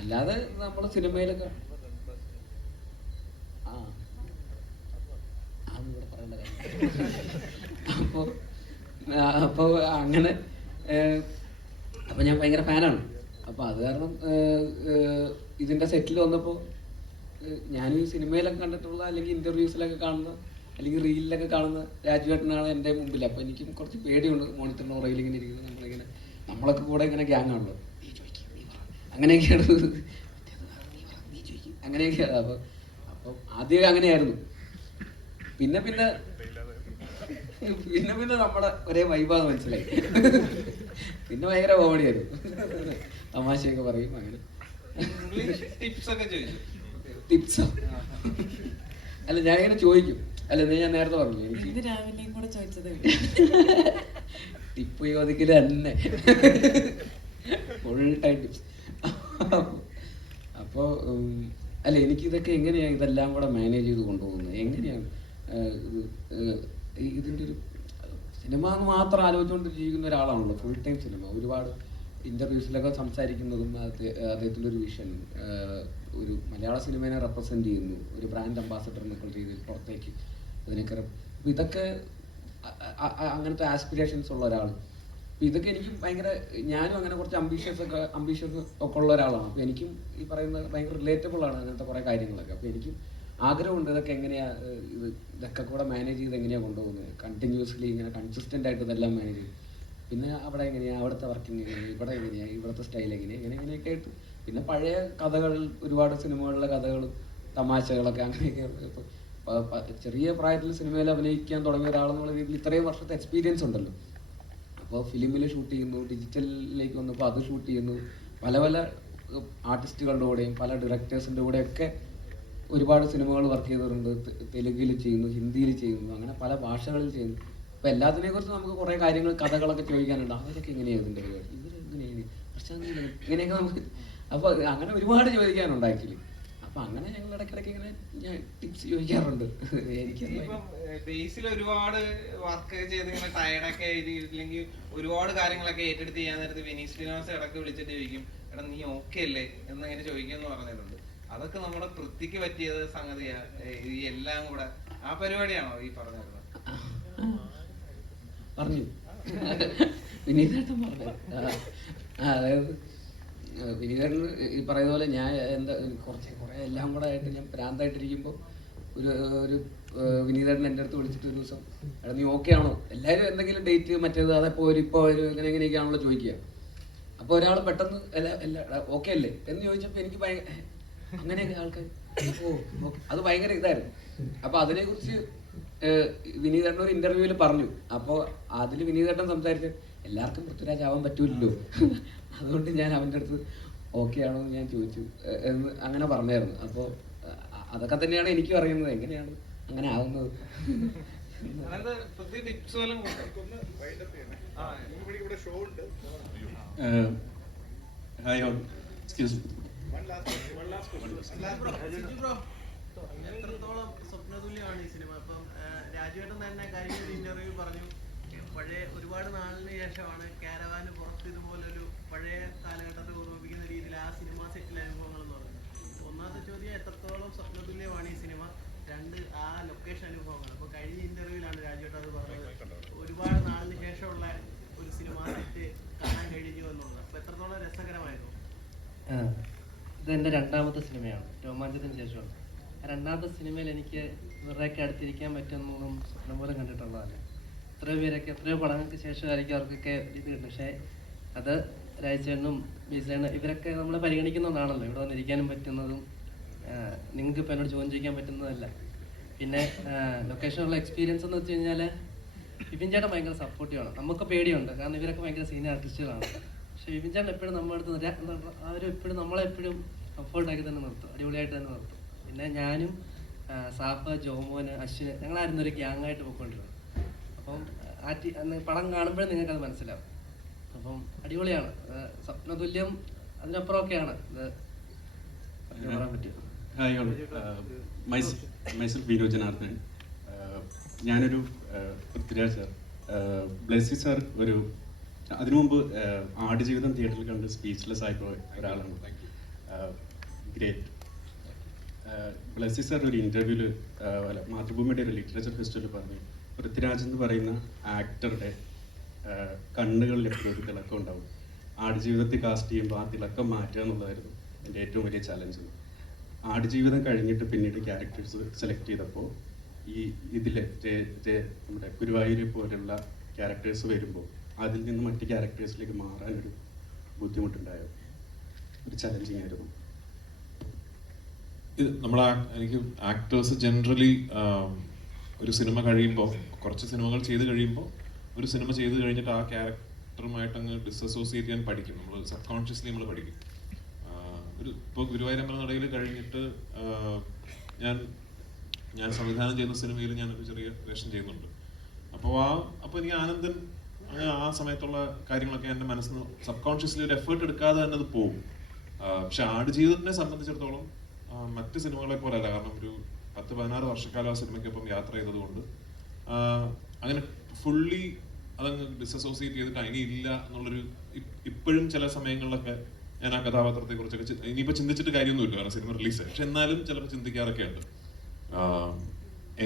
അല്ലാതെ നമ്മള് സിനിമയിലൊക്കെ ഇവിടെ പറയേണ്ട കാര്യം. അപ്പൊ അങ്ങനെ അപ്പൊ ഞാൻ ഭയങ്കര ഫാനാണ്. അപ്പൊ അത് കാരണം ഇതിന്റെ സെറ്റിൽ വന്നപ്പോ ഞാനും ഈ സിനിമയിലൊക്കെ കണ്ടിട്ടുള്ള അല്ലെങ്കിൽ ഇന്റർവ്യൂസിലൊക്കെ കാണുന്ന അല്ലെങ്കിൽ റീലിലൊക്കെ കാണുന്ന രാജുവേട്ടനാണ് എൻ്റെ മുമ്പിൽ. അപ്പോൾ എനിക്കും കുറച്ച് പേടിയുണ്ട്. മോണിറ്ററിനോ റെയിലിങ്ങനെ ഇരിക്കുന്നത് നമ്മളിങ്ങനെ നമ്മളൊക്കെ കൂടെ ഇങ്ങനെ ഗ്യാങ് ആണല്ലോ. അങ്ങനെയൊക്കെയാണ് അങ്ങനെയൊക്കെയാണ്. അപ്പോൾ ആദ്യമൊക്കെ അങ്ങനെയായിരുന്നു. പിന്നെ പിന്നെ നമ്മുടെ ഒരേ വൈബാന്ന് മനസ്സിലായി. പിന്നെ ഭയങ്കര കോമഡിയായിരുന്നു. തമാശയൊക്കെ പറയും. അങ്ങനെ ടിപ്സോ അല്ല ഞാനിങ്ങനെ ചോദിക്കും. അല്ല ഞാൻ നേരത്തെ പറഞ്ഞു എനിക്ക് രാവിലെയും കൂടെ ചോദിച്ചത് ടിപ്പ് ചോദിക്കല് തന്നെ ഫുൾ ടൈം ടിപ്സ്. അപ്പോൾ അല്ല എനിക്കിതൊക്കെ എങ്ങനെയാണ് ഇതെല്ലാം കൂടെ മാനേജ് ചെയ്ത് കൊണ്ടുപോകുന്നത്? എങ്ങനെയാണ് ഇതിൻ്റെ ഒരു സിനിമ എന്ന് മാത്രം ആലോചിച്ചുകൊണ്ട് ജീവിക്കുന്ന ഒരാളാണല്ലോ. Full time cinema. ഒരുപാട് ഇൻ്റർവ്യൂസിലൊക്കെ സംസാരിക്കുന്നതും അദ്ദേഹത്തിൻ്റെ ഒരു വിഷൻ ഒരു മലയാള സിനിമയെ റെപ്രസെൻറ്റ് ചെയ്യുന്നു. ഒരു ബ്രാൻഡ് അംബാസഡർ എന്നൊക്കെ രീതിയിൽ പുറത്തേക്ക് അതിനൊക്കെ അപ്പോൾ ഇതൊക്കെ അങ്ങനത്തെ ആസ്പിറേഷൻസ് ഉള്ള ഒരാൾ. അപ്പോൾ ഇതൊക്കെ എനിക്കും ഭയങ്കര ഞാനും അങ്ങനെ കുറച്ച് അംബീഷ്യസ് ഒക്കെ ഉള്ള ഒരാളാണ്. അപ്പോൾ എനിക്കും ഈ പറയുന്ന ഭയങ്കര റിലേറ്റബിൾ ആണ് അങ്ങനത്തെ കുറേ കാര്യങ്ങളൊക്കെ. അപ്പോൾ എനിക്കും ആഗ്രഹമുണ്ട് ഇതൊക്കെ എങ്ങനെയാണ് ഇതൊക്കെ കൂടെ മാനേജ് ചെയ്ത് എങ്ങനെയാണ് കൊണ്ടുപോകുന്നത്. കണ്ടിന്യൂസ്ലി ഇങ്ങനെ കൺസിസ്റ്റൻ്റ് ആയിട്ട് ഇതെല്ലാം മാനേജ് ചെയ്യും. പിന്നെ അവിടെ എങ്ങനെയാണ്, അവിടുത്തെ വർക്കിംഗ് എങ്ങനെയാണ്, ഇവിടെ എങ്ങനെയാണ്, ഇവിടുത്തെ സ്റ്റൈൽ എങ്ങനെയാണ്, ഇങ്ങനെയൊക്കെ ആയിട്ട്. പിന്നെ പഴയ കഥകൾ, ഒരുപാട് സിനിമകളിലെ കഥകളും തമാശകളൊക്കെ അങ്ങനെയൊക്കെ. ഇപ്പോൾ ചെറിയ പ്രായത്തിൽ സിനിമയിൽ അഭിനയിക്കാൻ തുടങ്ങിയ ഒരാളെന്നുള്ള രീതിയിൽ ഇത്രയും വർഷത്തെ എക്സ്പീരിയൻസ് ഉണ്ടല്ലോ. അപ്പോൾ ഫിലിമിൽ ഷൂട്ട് ചെയ്യുന്നു, ഡിജിറ്റലിലേക്ക് വന്നപ്പോൾ അത് ഷൂട്ട് ചെയ്യുന്നു, പല പല ആർട്ടിസ്റ്റുകളുടെ കൂടെയും പല ഡയറക്ടേഴ്സിൻ്റെ കൂടെയൊക്കെ ഒരുപാട് സിനിമകൾ വർക്ക് ചെയ്തിട്ടുണ്ട്. തെലുങ്കിൽ ചെയ്യുന്നു, ഹിന്ദിയിൽ ചെയ്യുന്നു, അങ്ങനെ പല ഭാഷകളിൽ ചെയ്യുന്നു. അപ്പോൾ എല്ലാത്തിനെ കുറിച്ച് നമുക്ക് കുറേ കാര്യങ്ങൾ, കഥകളൊക്കെ ചോദിക്കാനുണ്ട്. അവരൊക്കെ എങ്ങനെയാണ് ഇതിൻ്റെ പരിപാടി, ഇവരെങ്ങനെയാണ് പ്രശ്നങ്ങൾ, ഇങ്ങനെയൊക്കെ നമുക്ക്. അപ്പോൾ അങ്ങനെ ഒരുപാട് ചോദിക്കാനുണ്ട് ആക്ച്വലി. അപ്പൊ അങ്ങനെ ഞങ്ങൾ ഇടയ്ക്കിടയ്ക്ക് ഇങ്ങനെ ഞാൻ ടിപ്സ് ചോദിക്കാറുണ്ട്. എനിക്ക് ബേസിൽ ഒരുപാട് വർക്ക് ചെയ്ത് ഇങ്ങനെ ടയർഡൊക്കെ ഇല്ലെങ്കിൽ ഒരുപാട് കാര്യങ്ങളൊക്കെ ഏറ്റെടുത്ത് ചെയ്യാൻ നേരത്ത് വിനീത് ശ്രീനിവാസൻ ഇടയ്ക്ക് വിളിച്ചിട്ട് ചോദിക്കും, എടാ നീ ഓക്കെ അല്ലേ എന്നിങ്ങനെ ചോദിക്കുമെന്ന് പറഞ്ഞിട്ടുണ്ട്. അതൊക്കെ നമ്മുടെ വൃത്തിക്ക് പറ്റിയത് സംഗതിയാ, ഈ എല്ലാം കൂടെ ആ പരിപാടിയാണോ ഈ പറഞ്ഞത്? പറഞ്ഞു വിനീതേട്ടൻ പറഞ്ഞു. അതായത് വിനീതേട്ടൻ ഈ പറയുന്ന പോലെ ഞാൻ കുറേ എല്ലാം കൂടെ ആയിട്ട് ഞാൻ ഭ്രാന്തായിട്ടിരിക്കുമ്പോൾ ഒരു വിനീതേട്ടൻ എൻ്റെ അടുത്ത് വിളിച്ചിട്ട് ഒരു ദിവസം, എടാ നീ ഓക്കെ ആണോ, എല്ലാവരും എന്തെങ്കിലും ഡേറ്റ് മറ്റേത് അതെപ്പോൾ എങ്ങനെയൊക്കെയാണല്ലോ ചോദിക്കുക. അപ്പോൾ ഒരാൾ പെട്ടെന്ന് ഓക്കെ അല്ലേ എന്ന് ചോദിച്ചപ്പോൾ എനിക്ക് ഭയങ്കര അങ്ങനെയൊക്കെ ആൾക്കാർ അത് ഭയങ്കര ഇതായിരുന്നു. അപ്പോൾ അതിനെക്കുറിച്ച് വിനീതേട്ടൻ ഒരു ഇന്റർവ്യൂവിൽ പറഞ്ഞു. അപ്പോൾ അതിൽ വിനീതേട്ടൻ സംസാരിച്ച് എല്ലാവർക്കും പൃഥ്വിരാജ് ആവാൻ പറ്റൂലല്ലോ, അതുകൊണ്ട് ഞാൻ അവൻ്റെ അടുത്ത് ഓക്കെ ആണോ എന്ന് ഞാൻ ചോദിച്ചു എന്ന് അങ്ങനെ പറഞ്ഞായിരുന്നു. അപ്പോൾ അതൊക്കെ തന്നെയാണ് എനിക്കും അറിയുന്നത്, എങ്ങനെയാണ് അങ്ങനെ ആവുന്നത്. ഹായ് ഓൾ, എക്സ്ക്യൂസ് എത്രത്തോളം സ്വപ്നതുല്യമാണ് ഈ സിനിമ? ഇപ്പം രാജുവേട്ടൻ തന്നെ കഴിഞ്ഞ ഒരു ഇന്റർവ്യൂ പറഞ്ഞു, പഴയ ഒരുപാട് നാളിന് ശേഷമാണ് കാരവാന് പുറത്ത് ഇതുപോലൊരു പഴയ കാലഘട്ടത്തെ ഓർമ്മിപ്പിക്കുന്ന രീതിയിൽ ആ സിനിമ സെറ്റിലെ അനുഭവങ്ങൾ എന്ന് പറഞ്ഞു. ഒന്നാമത്തെ ചോദ്യം, എത്രത്തോളം സ്വപ്നതുല്യമാണ് ഈ സിനിമ? രണ്ട്, ആ ലൊക്കേഷൻ അനുഭവങ്ങൾ. അപ്പോൾ കഴിഞ്ഞ ഇന്റർവ്യൂവിലാണ് രാജുവേട്ടൻ അത് പറഞ്ഞത്, ഒരുപാട് നാളിന് ശേഷമുള്ള ഒരു സിനിമ സെറ്റ് കാണാൻ കഴിഞ്ഞു എന്നുള്ളത്. അപ്പോൾ എത്രത്തോളം രസകരമായിരുന്നു? ഇതെൻ്റെ രണ്ടാമത്തെ സിനിമയാണ്, രോമാഞ്ചത്തിന് ശേഷമാണ്. രണ്ടാമത്തെ സിനിമയിൽ എനിക്ക് ഇവരുടെയൊക്കെ അടുത്തിരിക്കാൻ പറ്റുന്നതും സ്വപ്നം പോലെ കണ്ടിട്ടുള്ളതല്ല. എത്രയോ പടങ്ങൾക്ക് ശേഷമായിരിക്കും അവർക്കൊക്കെ ഇത് കിട്ടും. പക്ഷേ അത് രാജേട്ടനും ബീസേനും ഇവരൊക്കെ നമ്മളെ പരിഗണിക്കുന്നതാണല്ലോ, ഇവിടെ വന്നിരിക്കാനും പറ്റുന്നതും നിങ്ങൾക്ക് ഇപ്പോൾ എന്നോട് ചോദ്യം ചോദിക്കാൻ പറ്റുന്നതല്ല. പിന്നെ ലൊക്കേഷനുള്ള എക്സ്പീരിയൻസ് എന്ന് വെച്ച് കഴിഞ്ഞാൽ വിപിൻ ചേട്ടൻ ഭയങ്കര സപ്പോർട്ടീവാണ്. നമുക്ക് പേടിയുണ്ട്, കാരണം ഇവരൊക്കെ ഭയങ്കര സീനിയർ ആർട്ടിസ്റ്റുകളാണ്. പക്ഷേ വിപിൻ ചേട്ടൻ എപ്പോഴും നമ്മുടെ അടുത്ത് അവരെപ്പോഴും നമ്മളെപ്പോഴും കംഫർട്ടാക്കി തന്നെ നിർത്തും, അടിപൊളിയായിട്ട് തന്നെ നിർത്തും. പിന്നെ ഞാനും സാഫ്, ജോമോന്, അശ്വിന്, ഞങ്ങളായിരുന്നു ഒരു ഗ്യാങ്ങായിട്ട് പോയിക്കൊണ്ടിരുന്നത്. അപ്പം പടം കാണുമ്പോഴേ നിങ്ങൾക്കത് മനസ്സിലാവും. അപ്പം അടിപൊളിയാണ്, സ്വപ്നതുല്യം, അതിനപ്പുറമൊക്കെയാണ് ഇത് പറയാൻ പറ്റും. Hi all, myself Vinod Janardhanan. ഞാനൊരു പൃഥ്വിരാജ് സാർ, ബ്ലെസ്സി സാർ അതിനു മുമ്പ് ആടുജീവിതം തിയേറ്ററിൽ കണ്ട് സ്പീച്ച്ലെസ് ആയിപ്പോയ ഒരാളാണ്. ഗ്രേറ്റ്. ബ്ലെസ്സി സാർ ഒരു ഇൻ്റർവ്യൂവിൽ മാതൃഭൂമിയുടെ ഒരു ലിറ്ററേച്ചർ ഫെസ്റ്റിവലിൽ പറഞ്ഞു, പൃഥ്വിരാജ് എന്ന് പറയുന്ന ആക്ടറുടെ കണ്ണുകളിൽ എപ്പോഴും ഒരു തിളക്കം ഉണ്ടാവും. ആടുജീവിതത്തിൽ കാസ്റ്റ് ചെയ്യുമ്പോൾ ആ തിളക്കം മാറ്റുക എന്നുള്ളതായിരുന്നു എൻ്റെ ഏറ്റവും വലിയ ചലഞ്ച്. ആടുജീവിതം കഴിഞ്ഞിട്ട് പിന്നീട് ക്യാരക്ടേഴ്സ് സെലക്ട് ചെയ്തപ്പോൾ ഇതിലെ നമ്മുടെ ഗുരുവായൂർ പോലുള്ള ക്യാരക്ടേഴ്സ് വരുമ്പോൾ അതിൽ നിന്ന് മറ്റ് ക്യാരക്ടേഴ്സിലേക്ക് മാറാനൊരു ബുദ്ധിമുട്ടുണ്ടായോ, ഒരു ചലഞ്ചിങ് ആയിരുന്നു. ഇത് എനിക്ക് ആക്ടേഴ്സ് ജനറലി ഒരു സിനിമ കഴിയുമ്പോൾ, കുറച്ച് സിനിമകൾ ചെയ്ത് കഴിയുമ്പോൾ, ഒരു സിനിമ ചെയ്ത് കഴിഞ്ഞിട്ട് ആ ക്യാരക്ടറുമായിട്ട് അങ്ങ് ഡിസസോസിയേറ്റ് ചെയ്യാൻ പഠിക്കും. നമ്മൾ സബ് കോൺഷ്യസ്ലി നമ്മൾ പഠിക്കും. ഇപ്പോൾ ഗുരുവായൂരമ്പല നടയിൽ കഴിഞ്ഞിട്ട് ഞാൻ സംവിധാനം ചെയ്യുന്ന സിനിമയിൽ ഞാനൊരു ചെറിയ വേഷം ചെയ്യുന്നുണ്ട്. അപ്പോൾ എനിക്ക് ആനന്ദൻ അങ്ങനെ ആ സമയത്തുള്ള കാര്യങ്ങളൊക്കെ എൻ്റെ മനസ്സിൽ സബ് കോൺഷ്യസ്ലി ഒരു എഫേർട്ട് എടുക്കാതെ തന്നെ അത് പോകും. പക്ഷെ ആടുജീവിതത്തിനെ സംബന്ധിച്ചിടത്തോളം മറ്റ് സിനിമകളെ പോലെ അല്ല. കാരണം ഒരു 10-16 വർഷക്കാലം ആ സിനിമയ്ക്കൊപ്പം യാത്ര ചെയ്തതുകൊണ്ട് അങ്ങനെ ഫുള്ളി അതങ്ങ് ഡിസസോസിയേറ്റ് ചെയ്തിട്ട് ഇനിയില്ല എന്നുള്ളൊരു, ഇപ്പോഴും ചില സമയങ്ങളിലൊക്കെ ഞാൻ ആ കഥാപാത്രത്തെ കുറിച്ചൊക്കെ ഇനിയിപ്പോൾ ചിന്തിച്ചിട്ട് കാര്യമൊന്നുമില്ല, കാരണം സിനിമ റിലീസായി. പക്ഷെ എന്നാലും ചിലപ്പോൾ ചിന്തിക്കാറൊക്കെ ഉണ്ട്.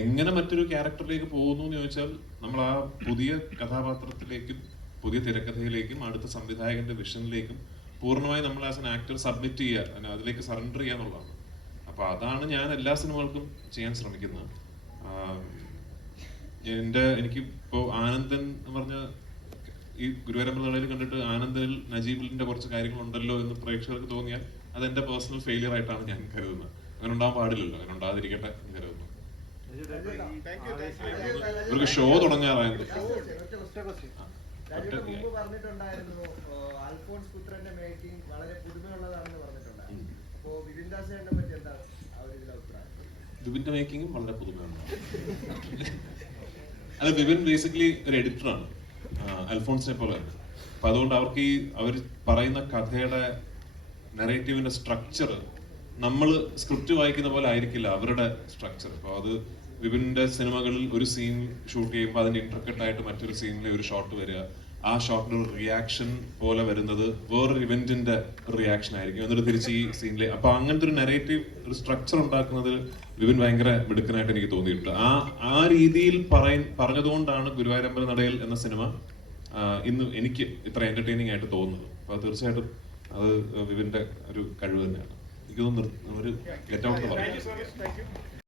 എങ്ങനെ മറ്റൊരു ക്യാരക്ടറിലേക്ക് പോകുന്നു എന്ന് ചോദിച്ചാൽ, നമ്മൾ ആ പുതിയ കഥാപാത്രത്തിലേക്കും പുതിയ തിരക്കഥയിലേക്കും അടുത്ത സംവിധായകന്റെ വിഷനിലേക്കും പൂർണ്ണമായി നമ്മൾ ആസ് എൻ ആക്ടർ സബ്മിറ്റ് ചെയ്യുക, അതിലേക്ക് സറണ്ടർ ചെയ്യുക എന്നുള്ളതാണ്. അപ്പൊ അതാണ് ഞാൻ എല്ലാ സിനിമകൾക്കും ചെയ്യാൻ ശ്രമിക്കുന്നത്. എനിക്ക് ഇപ്പോൾ ആനന്ദൻ എന്ന് പറഞ്ഞ ഈ ഗുരുവായൂരമ്പല നടയിൽ കണ്ടിട്ട് ആനന്ദിൽ നജീബിലിന്റെ കുറച്ച് കാര്യങ്ങളുണ്ടല്ലോ എന്ന് പ്രേക്ഷകർക്ക് തോന്നിയാൽ അത് എന്റെ പേഴ്സണൽ ഫെയിലിയർ ആയിട്ടാണ് ഞാൻ കരുതുന്നത്. അങ്ങനെ ഉണ്ടാവാൻ പാടില്ലല്ലോ, അങ്ങനെ ഉണ്ടാകാതിരിക്കട്ടെ എന്ന് കരുതുന്നു. ഇവർക്ക് ഷോ തുടങ്ങാറായത് പറഞ്ഞിട്ടുണ്ടായിരുന്നു അൽഫോൺസ് പുത്രന്റെ മേക്കിംഗ് വളരെ പുതുമയുള്ളതാണെന്ന് പറഞ്ഞിട്ടുണ്ടായിരുന്നു. അപ്പോ വിപിൻ ദാസിനെ പറ്റി എന്താ ആ ഒരു അഭിപ്രായം? വിപിന്റെ മേക്കിങ്ങും വളരെ പുതുമയാണ്. അല്ല, വിപിൻ ബേസിക്കലി ഒരു എഡിറ്ററാണ്, അൽഫോൺസിനെ പോലെ തന്നെ. അപ്പൊ അതുകൊണ്ട് അവർക്ക് ഈ അവർ പറയുന്ന കഥയുടെ നറേറ്റീവിന്റെ സ്ട്രക്ചർ നമ്മൾ സ്ക്രിപ്റ്റ് വായിക്കുന്ന പോലെ ആയിരിക്കില്ല അവരുടെ സ്ട്രക്ചർ. അപ്പോൾ അത് വിപിന്റെ സിനിമകളിൽ ഒരു സീൻ ഷൂട്ട് ചെയ്യുമ്പോൾ അതിന്റെ ഇന്റർകട്ട് ആയിട്ട് മറ്റൊരു സീനിലെ ഒരു ഷോട്ട് വരിക, ആ ഷോട്ടിന് ഒരു റിയാക്ഷൻ പോലെ വരുന്നത് വേറൊരു ഇവന്റിന്റെ റിയാക്ഷൻ ആയിരിക്കും, എന്നിട്ട് തിരിച്ച് ഈ സീനിലെ. അപ്പൊ അങ്ങനത്തെ ഒരു നെറേറ്റീവ് ഒരു സ്ട്രക്ചർ ഉണ്ടാക്കുന്നതിൽ വിപിൻ ഭയങ്കര മിടുക്കനായിട്ട് എനിക്ക് തോന്നിയിട്ടുണ്ട്. ആ രീതിയിൽ പറഞ്ഞതുകൊണ്ടാണ് ഗുരുവായൂരമ്പല നടയിൽ എന്ന സിനിമ ഇന്ന് എനിക്ക് ഇത്ര എന്റർടൈനിങ് ആയിട്ട് തോന്നുന്നത്. അപ്പൊ തീർച്ചയായിട്ടും അത് വിപിന്റെ ഒരു കഴിവ് തന്നെയാണ്. എനിക്ക് തോന്നുന്നു ഒരു ഗെറ്റ് ഔട്ട് എന്ന് പറയുന്നത്.